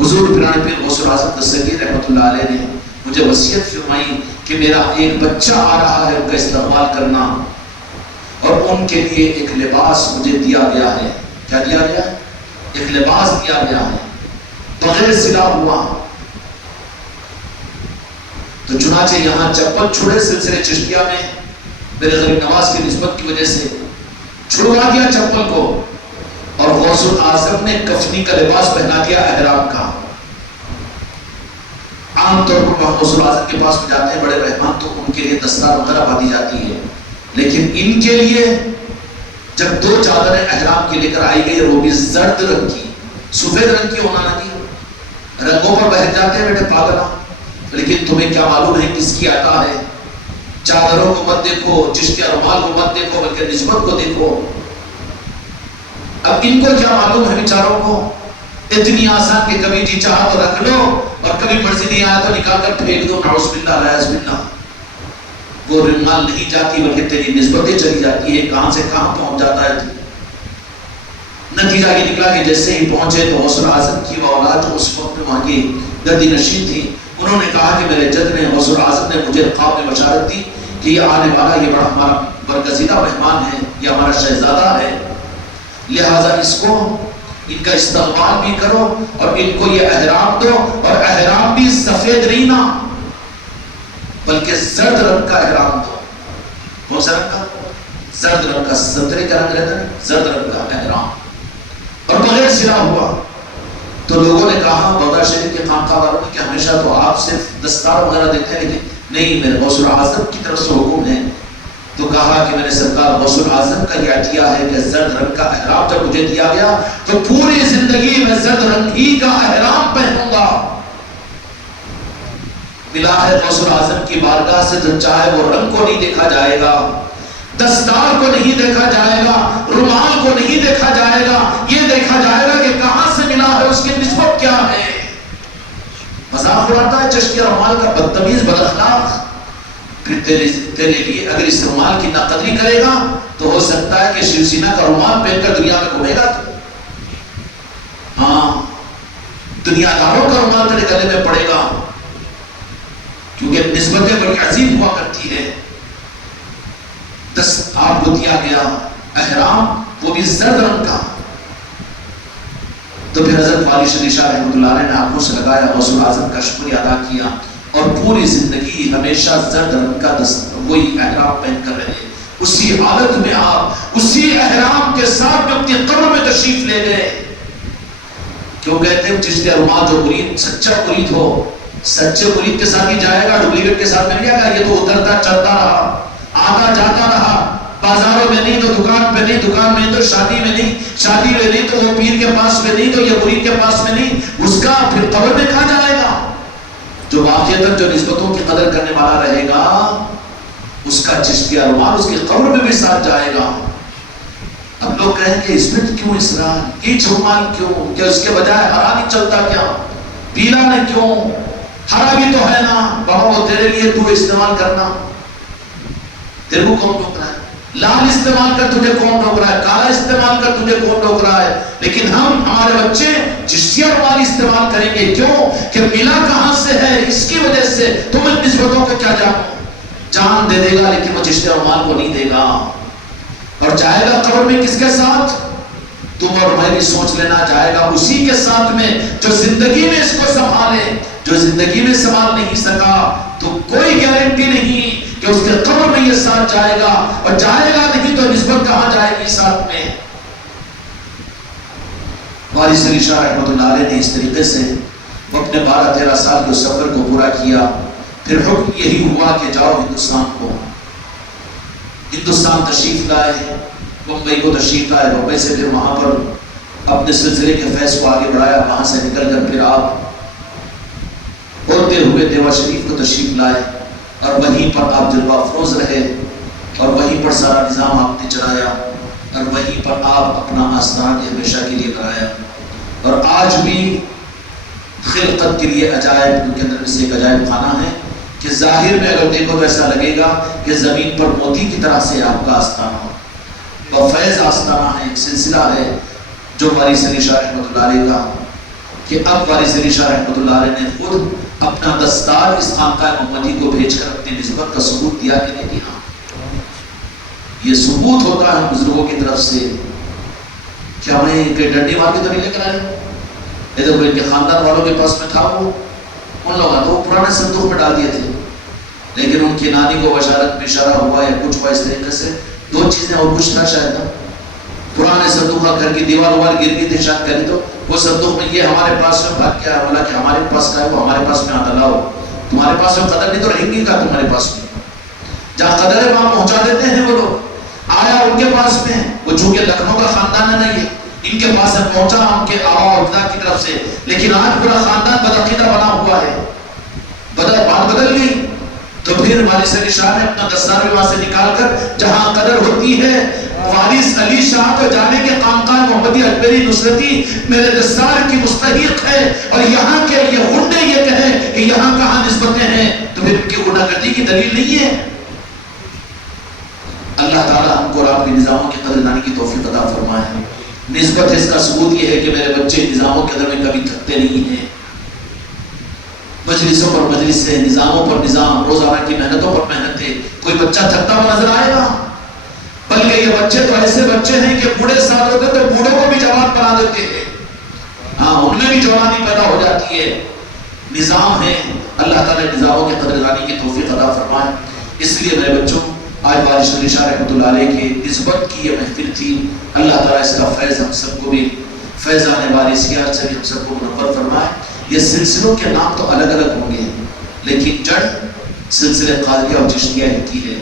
حضور پیرانے پیر غوث الاعظم دستگیر رحمۃ اللہ علیہ نے مجھے وصیت فرمائی کہ میرا ایک بچہ آ رہا ہے، ان کا استقبال کرنا اور ان کے لیے ایک لباس مجھے دیا گیا ہے. کیا دیا گیا؟ ایک لباس دیا گیا ہے، بغیر سلا ہوا. تو چنانچہ یہاں چپل چھوڑے سلسلے چشتیہ میں میرے غریب نواز کی نسبت کی وجہ سے چھڑوا دیا چپل کو، اور غوث الاعظم نے کفنی کا لباس پہنا دیا احرام کا. عام طور پر غوث الاعظم کے پاس میں جاتے ہیں بڑے مہمان تو ان کے لیے دستار وغیرہ باندھی جاتی ہے، لیکن ان کے لیے جب 2 چادریں احرام کی لے کر آئی گئی، وہ بھی زرد رنگ کی، سفید رنگ کی ہونا نہیں، رنگوں پر بہت جاتے ہیں بیٹے پاگلا، لیکن تمہیں کیا معلوم ہے کس کی عطا ہے. چادروں کو مت دیکھو، چشتیہ رومال کو مت دیکھو، بلکہ نسبت کو دیکھو. اب ان کو کیا معلوم ہے بیچاروں کو، اتنی آسان کہ کبھی جی چاہا تو رکھ لو اور کبھی مرضی نہیں آیا تو نکال کر پھینک دو، نعوذ باللہ لا عزب باللہ. وہ رومال نہیں جاتی بلکہ تیری نسبتیں چلی جاتی ہے، کہاں سے کہاں پہنچ جاتا ہے. نتیجہ یہ نکلا کہ جیسے ہی پہنچے تو غوث الاعظم کی وہ اولاد جو اس وقت میں وہاں کی گدی نشین تھی، انہوں نے کہا کہ میرے جد نے غوث الاعظم نے مجھے خواب میں بشارت دی کہ یہ آنے والا یہ بڑا ہمارا برگزیدہ مہمان ہے، یہ ہمارا شہزادہ ہے، لہٰذا اس کو ان کا استقبال بھی کرو اور ان کو یہ احرام دو، اور احرام بھی سفید نہیں نا بلکہ زرد رنگ کا احرام دو. کون سا رنگ کا؟ زرد رنگ کا. سنتری کا رنگ رہتا ہے، زرد رنگ کا احرام، اور بغیر سلا ہوا. تو لوگوں نے کہا بغداد شریف کے خانقاہ والوں نے کہ ہمیشہ تو آپ صرف دستار وغیرہ دیتے ہیں، لیکن نہیں، میرے غوث الاعظم کی طرف سے حکم ہے. تو کہا کہ میرے سرکار غوث الاعظم کا یہ عطیہ ہے کہ زرد رنگ کا احرام جب مجھے دیا گیا تو پوری زندگی میں زرد رنگ ہی کا احرام پہنوں گا. ملا ہے غوث الاعظم کی بارگاہ سے تو چاہے وہ رنگ کو نہیں دیکھا جائے گا، دستار کو نہیں دیکھا جائے گا، رومال کو نہیں دیکھا جائے گا، یہ دیکھا جائے گا کہ کہاں سے ملا ہے، اس کی نسبت کیا ہے. مذاق اڑاتا ہے چشتیہ رومال کا بدتمیز بد اخلاق. پھر تیرے لیے اگر اس رومال کی ناقدری کرے گا تو ہو سکتا ہے کہ شیو سینا کا رومال پہن کر دنیا میں گھومے گا. ہاں، دنیا داروں کا رومال تیرے گلے میں پڑے گا، کیونکہ نسبتیں بڑی عظیم ہوا کرتی ہے. آپ کو دیا گیا احرام وہ بھی زرد رنگ کا. تو پھر حضرت والی شریف شاہ رحمۃ اللہ علیہ نے آنکھوں سے لگایا، غوث الاعظم کا شکریہ ادا کیا، اور پوری زندگی ہمیشہ زرد رنگ کا وہی احرام پہن کر رہے. اسی حالت میں آپ اسی احرام کے ساتھ اپنی قبر میں تشریف لے گئے. کیوں کہتے ہیں چشتیہ رومال جو مرید سچا مرید ہو، سچے مرید کے ساتھ ہی جائے گا، ڈپلیکیٹ کے ساتھ میں نہیں آئے گا. یہ تو اترتا چلتا رہا، آتا جاتا رہا، بازاروں میں نہیں تو دکان پہ نہیں، دکان میں تو شادی میں نہیں، شادی میں نہیں تو وہ پیر کے پاس میں نہیں تو یہ مرید کے پاس میں نہیں. اس کا پھر قبر میں کہاں جائے گا؟ جو واقعیتاً جو نسبتوں کی قدر کرنے والا رہے گا اس کا چشتیہ رومال اس کی قبر میں بھی ساتھ جائے گا. اب لوگ کہیں کہ اس میں کیوں اسرار، یہ رومال کیوں، کیا اس کے بجائے ہرا نہیں چلتا کیا، پیلا نے کیوں، ہرا بھی تو ہے نا بابا، وہ تیرے لیے تو استعمال کرنا، تیرے کو کون روک رہا ہے؟ لال استعمال کر تجھے کون روک رہا ہے؟ کالا استعمال کر تجھے کون روک رہا ہے؟ لیکن ہم ہمارے بچے چشتیہ رومال استعمال کریں گے. کیوں کہ ملا کہاں سے ہے، اس کی وجہ سے. تم ان نسبتوں کو کیا جانو، جان دے دے گا لیکن وہ چشتیہ رومال کو نہیں دے گا. اور جائے گا قبر میں کس کے ساتھ؟ تم اور میں بھی سوچ لینا، جائے گا اسی کے ساتھ میں جو زندگی میں اس کو سنبھالے. جو زندگی میں سنبھال نہیں سکا تو کوئی گارنٹی نہیں کہ اس کے قبر میں یہ ساتھ جائے گا، اور جائے گا نہیں تو نسبت کہاں جائے گی ساتھ میں. وارث علی شاہ رحمۃ اللہ علیہ نے اس طریقے سے اپنے 12-13 سال کے سفر کو پورا کیا. پھر حکم یہی ہوا کہ جاؤ ہندوستان تشریف لائے، ممبئی کو تشریف لائے. ممبئی سے پھر وہاں پر اپنے سلسلے کے فیض کو آگے بڑھایا. وہاں سے نکل کر پھر آپ ہوتے ہوئے دیوا شریف کو تشریف لائے، اور وہیں پر آپ جلوہ افروز رہے، اور وہیں پر سارا نظام آپ نے چلایا، اور وہیں پر آپ اپنا آستان ہمیشہ کے لیے کرایا. اور آج بھی خلقت کے لیے عجائب ان کے اندر سے ایک عجائب خانہ ہے کہ ظاہر میں اگر دیکھو تو ایسا لگے گا کہ زمین پر موتی کی طرح سے آپ کا آستانہ ہو. وہ فیض آستانہ ہے، ایک سلسلہ ہے جو وارث علی شاہ رحمۃ اللہ علیہ کا، کہ اب وارث علی شاہ رحمۃ اللہ علیہ نے خود اپنا دستار اس خانقاہ محمدی کو بھیج کر اپنی نسبت کا ثبوت دیا کہ نہیں دیا. یہ ثبوت ہوتا ہے بزرگوں کی طرف سے کیا میں کوئی ڈنڈی مار کے تو نہیں لے کر آیا؟ ادھر ان کے خاندان والوں کے پاس میں تھا وہ، ان لوگوں تو پرانے صندوق میں ڈال دیے تھے، لیکن ان کی نانی کو بشارت میں اشارہ ہوا یا کچھ ہوا اس طریقے سے، دو چیزیں اور کچھ تھا شاید نا، پرانے صندوق کا گھر کی دیوار وار گر گئی تھی شاید کری، تو وہ صندوق میں یہ ہمارے پاس میں بھاگ کیا بولا کہ ہمارے پاس کا ہے وہ ہمارے پاس میں آتا لاؤ، تمہارے پاس میں قدر نہیں تو رہیں گی کا تمہارے پاس میں، جہاں قدر ہے وہاں پہنچا دیتے ہیں وہ لوگ۔ آیا ان کے پاس میں، وہ چونکہ لکھنؤ کا خاندان ہے نہیں ہے، ان کے پاس پہنچا ان کے آبا و اجداد کی طرف سے، لیکن آج پورا خاندان بدعقیدہ بنا ہوا ہے، بات بدل گئی۔ تو پھر وارث علی شاہ نے اپنا دستار بھی وہاں سے نکال کر، جہاں قدر ہوتی ہے وارث علی شاہ تو جانے کے خانقاہ محمدی اکبری نصرتی میرے دستار کی مستحق ہے، اور یہاں کے یہ غنڈے یہ کہیں کہ یہاں کہاں نسبتیں ہیں، تو پھر ان کی غنڈہ گردی کی دلیل نہیں ہے۔ اللہ تعالیٰ ہم کو اور آپ کے نظاموں کی قدردانی کی توفیق عطا فرمائے۔ نسبت اس کا ثبوت یہ ہے کہ میرے بچے نظاموں کے اندر میں کبھی تھکتے نہیں ہیں، مجلسوں پر مجلس سے، نظاموں پر نظام، روزانہ کی محنتوں پر محنتیں، کوئی بچہ تھکتا ہوا نظر آئے گا؟ بلکہ یہ بچے تو ایسے بچے ہیں کہ بوڑھے سال ہوتے تو بوڑھوں کو بھی جوان بنا دیتے ہیں، ہاں ان میں بھی جوانی پیدا ہو جاتی ہے۔ نظام ہے، اللہ تعالیٰ نظاموں کی قدردانی کی توفیق عطا فرمائے۔ اس لیے میرے بچوں، آج وارث علی شاہ رحمۃ اللہ علیہ کی نسبت کی یہ محفل تھی، اللہ تعالیٰ اس کا فیض ہم سب کو بھی فیضان وارثیات سے بھی ہم سب کو منور فرمائے۔ یہ سلسلوں کے نام تو الگ الگ ہوں گے، لیکن جڑ سلسلے قادریہ اور چشتیہ ہی کی ہے،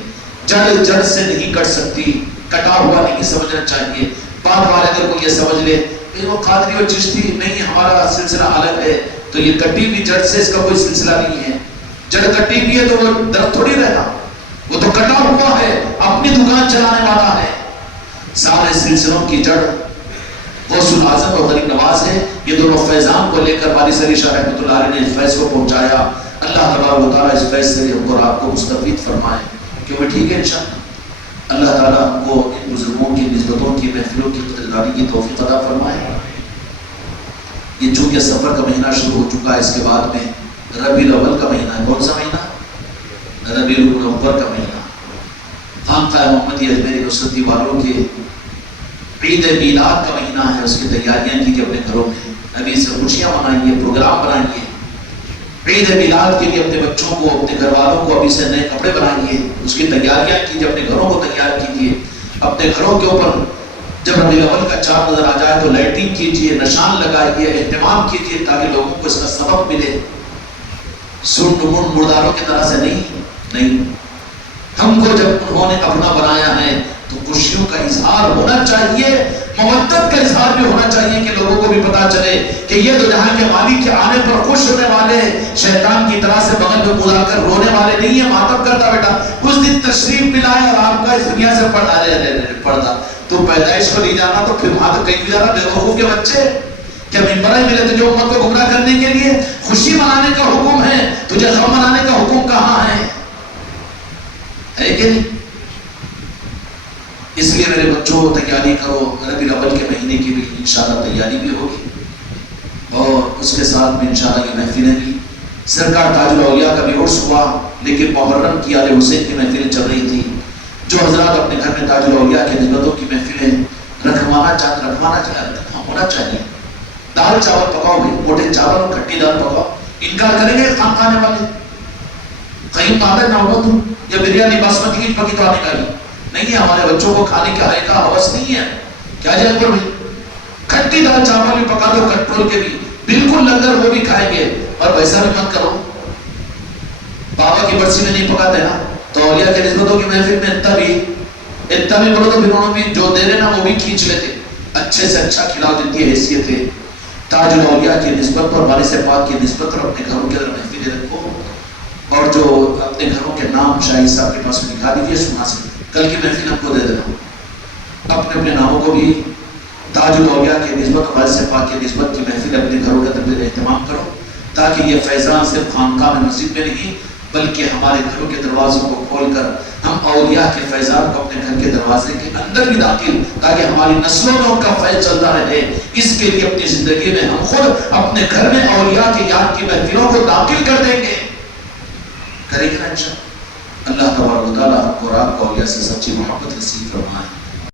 جڑ سے نہیں کٹ سکتی، کٹا ہوا نہیں سمجھنا چاہیے۔ بعد والے اگر کوئی یہ سمجھ لے کہ وہ قادری اور چشتی نہیں، ہمارا سلسلہ الگ ہے، تو یہ کٹی ہوئی جڑ سے اس کا کوئی سلسلہ نہیں ہے۔ جڑ کٹی ہوئی ہے تو وہ درخت تھوڑی رہنا، وہ تو کٹا ہوا ہے، اپنی دکان چلانے والا ہے۔ سارے سلسلوں کی جڑ غوث العظم اور غریب نواز ہے، یہ دونوں فیضان کو لے کر وارث علی شاہ رحمۃ اللہ علیہ نے اس فیض کو پہنچایا۔ اللہ تبارک و تعالیٰ اس فیض سے ہم کو اور آپ کو مستفید فرمائے، کیونکہ ٹھیک ہے انشاءاللہ اللہ تعالیٰ ہم کو ان بزرگوں کی نسبتوں کی محفلوں کی قدردانی کی توفیق عطا فرمائے۔ یہ چونکہ سفر کا مہینہ شروع ہو چکا ہے، اس کے بعد میں ربیع الاول کا مہینہ ہے، کون سا مہینہ؟ ربیع الاول کا مہینہ، خانقاہ محمدی اجمیری نصرتی والوں کے عید میلاد کا مہینہ ہے، اس کی تیاریاں کیجیے اپنے گھروں میں، ابھی سے خوشیاں منائیے، پروگرام بنائیے، عید میلاد کے لیے اپنے بچوں کو، اپنے گھر والوں کو ابھی سے نئے کپڑے بنائیے، اس کی تیاریاں کیجیے، اپنے گھروں کو تیار کیجیے، اپنے گھروں کے اوپر جب ربیع الاول کا چاند نظر آ جائے تو لائٹنگ کیجیے، نشان لگائیے، اہتمام کیجیے، تاکہ لوگوں کو اس کا سبق ملے۔ سن من مرداروں کی طرح سے نہیں، ہم کو جب انہوں نے اپنا بنایا ہے تو خوشیوں کا اظہار ہونا چاہیے، مودت کا اظہار بھی ہونا چاہیے کہ لوگوں کو بھی پتا چلے کہ یہ تو جہاں کے مالک کے آنے پر خوش ہونے والے، شیطان کی طرح سے بغل میں مڑا کر رونے والے نہیں ہیں۔ ماتم کرتا بیٹا اس دن تشریف ملائے اور آپ کا اس دنیا سے پردہ تو پیدائش کو نہیں جانا، تو پھر وہاں تو کہیں بھی جانا، بے وقوف کے بچے، کیا ممبر ملے تجھے امت کو گمراہ کرنے کے لیے؟ خوشی منانے کا حکم ہے، تجھے غم منانے کا حکم کہاں ہے کہ نہیں؟ اس لیے میرے بچوں تیاری کرو، ربیع الاول کے مہینے کی بھی انشاءاللہ تیاری بھی ہوگی، اور اس کے ساتھ میں انشاءاللہ یہ محفلیں بھی، سرکار تاج الاولیاء کا بھی عرس ہوا، لیکن محرم کی آل حسین کی محفلیں چل رہی تھی۔ جو حضرات اپنے گھر میں تاج الاولیاء کی نسبتوں کی محفلیں ہونا چاہیے، دال چاول پکاؤ بھائی، موٹے چاول اور کھٹی دال پکاؤ، انکار کریں گے کھان کھانے والے؟ کہیں تعداد نہ ہو تم یا بریانی باسمتی کی پکی تو آنے کا نہیں ہے، ہمارے بچوں کو کھانے کا حریقہ حوث نہیں ہے، کیا جائے پر بھائی کھٹی دال چاول بھی پکا دو، کنٹرول کے بھی بالکل لنگر وہ بھی کھائیں گے، اور ویسا بھی مت کرو۔ بابا کی برسی میں نہیں پکاتے نا، تو اولیاء کے نسبتوں کی محفل میں اتنا بھی بولو تو پھر انہوں بھی جو دے رہے نا وہ بھی کھینچ لیتے، اچھے سے اچھا کھلاؤ، جن کی حیثیت ہے۔ تاج الاولیاء کی نسبت پر، وارث پاک کی نسبت پر اپنے گھروں کے اندر محفلیں رکھو، اور جو اپنے گھروں کے نام شاہی صاحب کے پاس لکھا دیجیے، سنا سے کل کی محفل ہم کو دے دینا، اپنے اپنے ناموں کو بھی تاج الاولیاء کی نسبت، وارث پاک کی نسبت کی محفل اپنے گھروں کے اندر اہتمام کرو، تاکہ یہ فیضان صرف خانقاہ میں مسجد میں نہیں بلکہ ہمارے گھروں کے دروازوں کو کھول کر ہم اولیاء کے فیضان کو اپنے گھر کے دروازے کے اندر بھی داخل، تاکہ ہماری نسلوں میں ان کا فیض چلتا رہے۔ اس کے لیے اپنی زندگی میں ہم خود اپنے گھر میں اولیاء کے یاد کی محفلوں کو داخل کر دیں گے، کریں گے نا انشاءاللہ۔ اللہ تبارک و تعالیٰ ہم کو اور آپ کو اولیاء سے سچی محبت نصیب فرمائے۔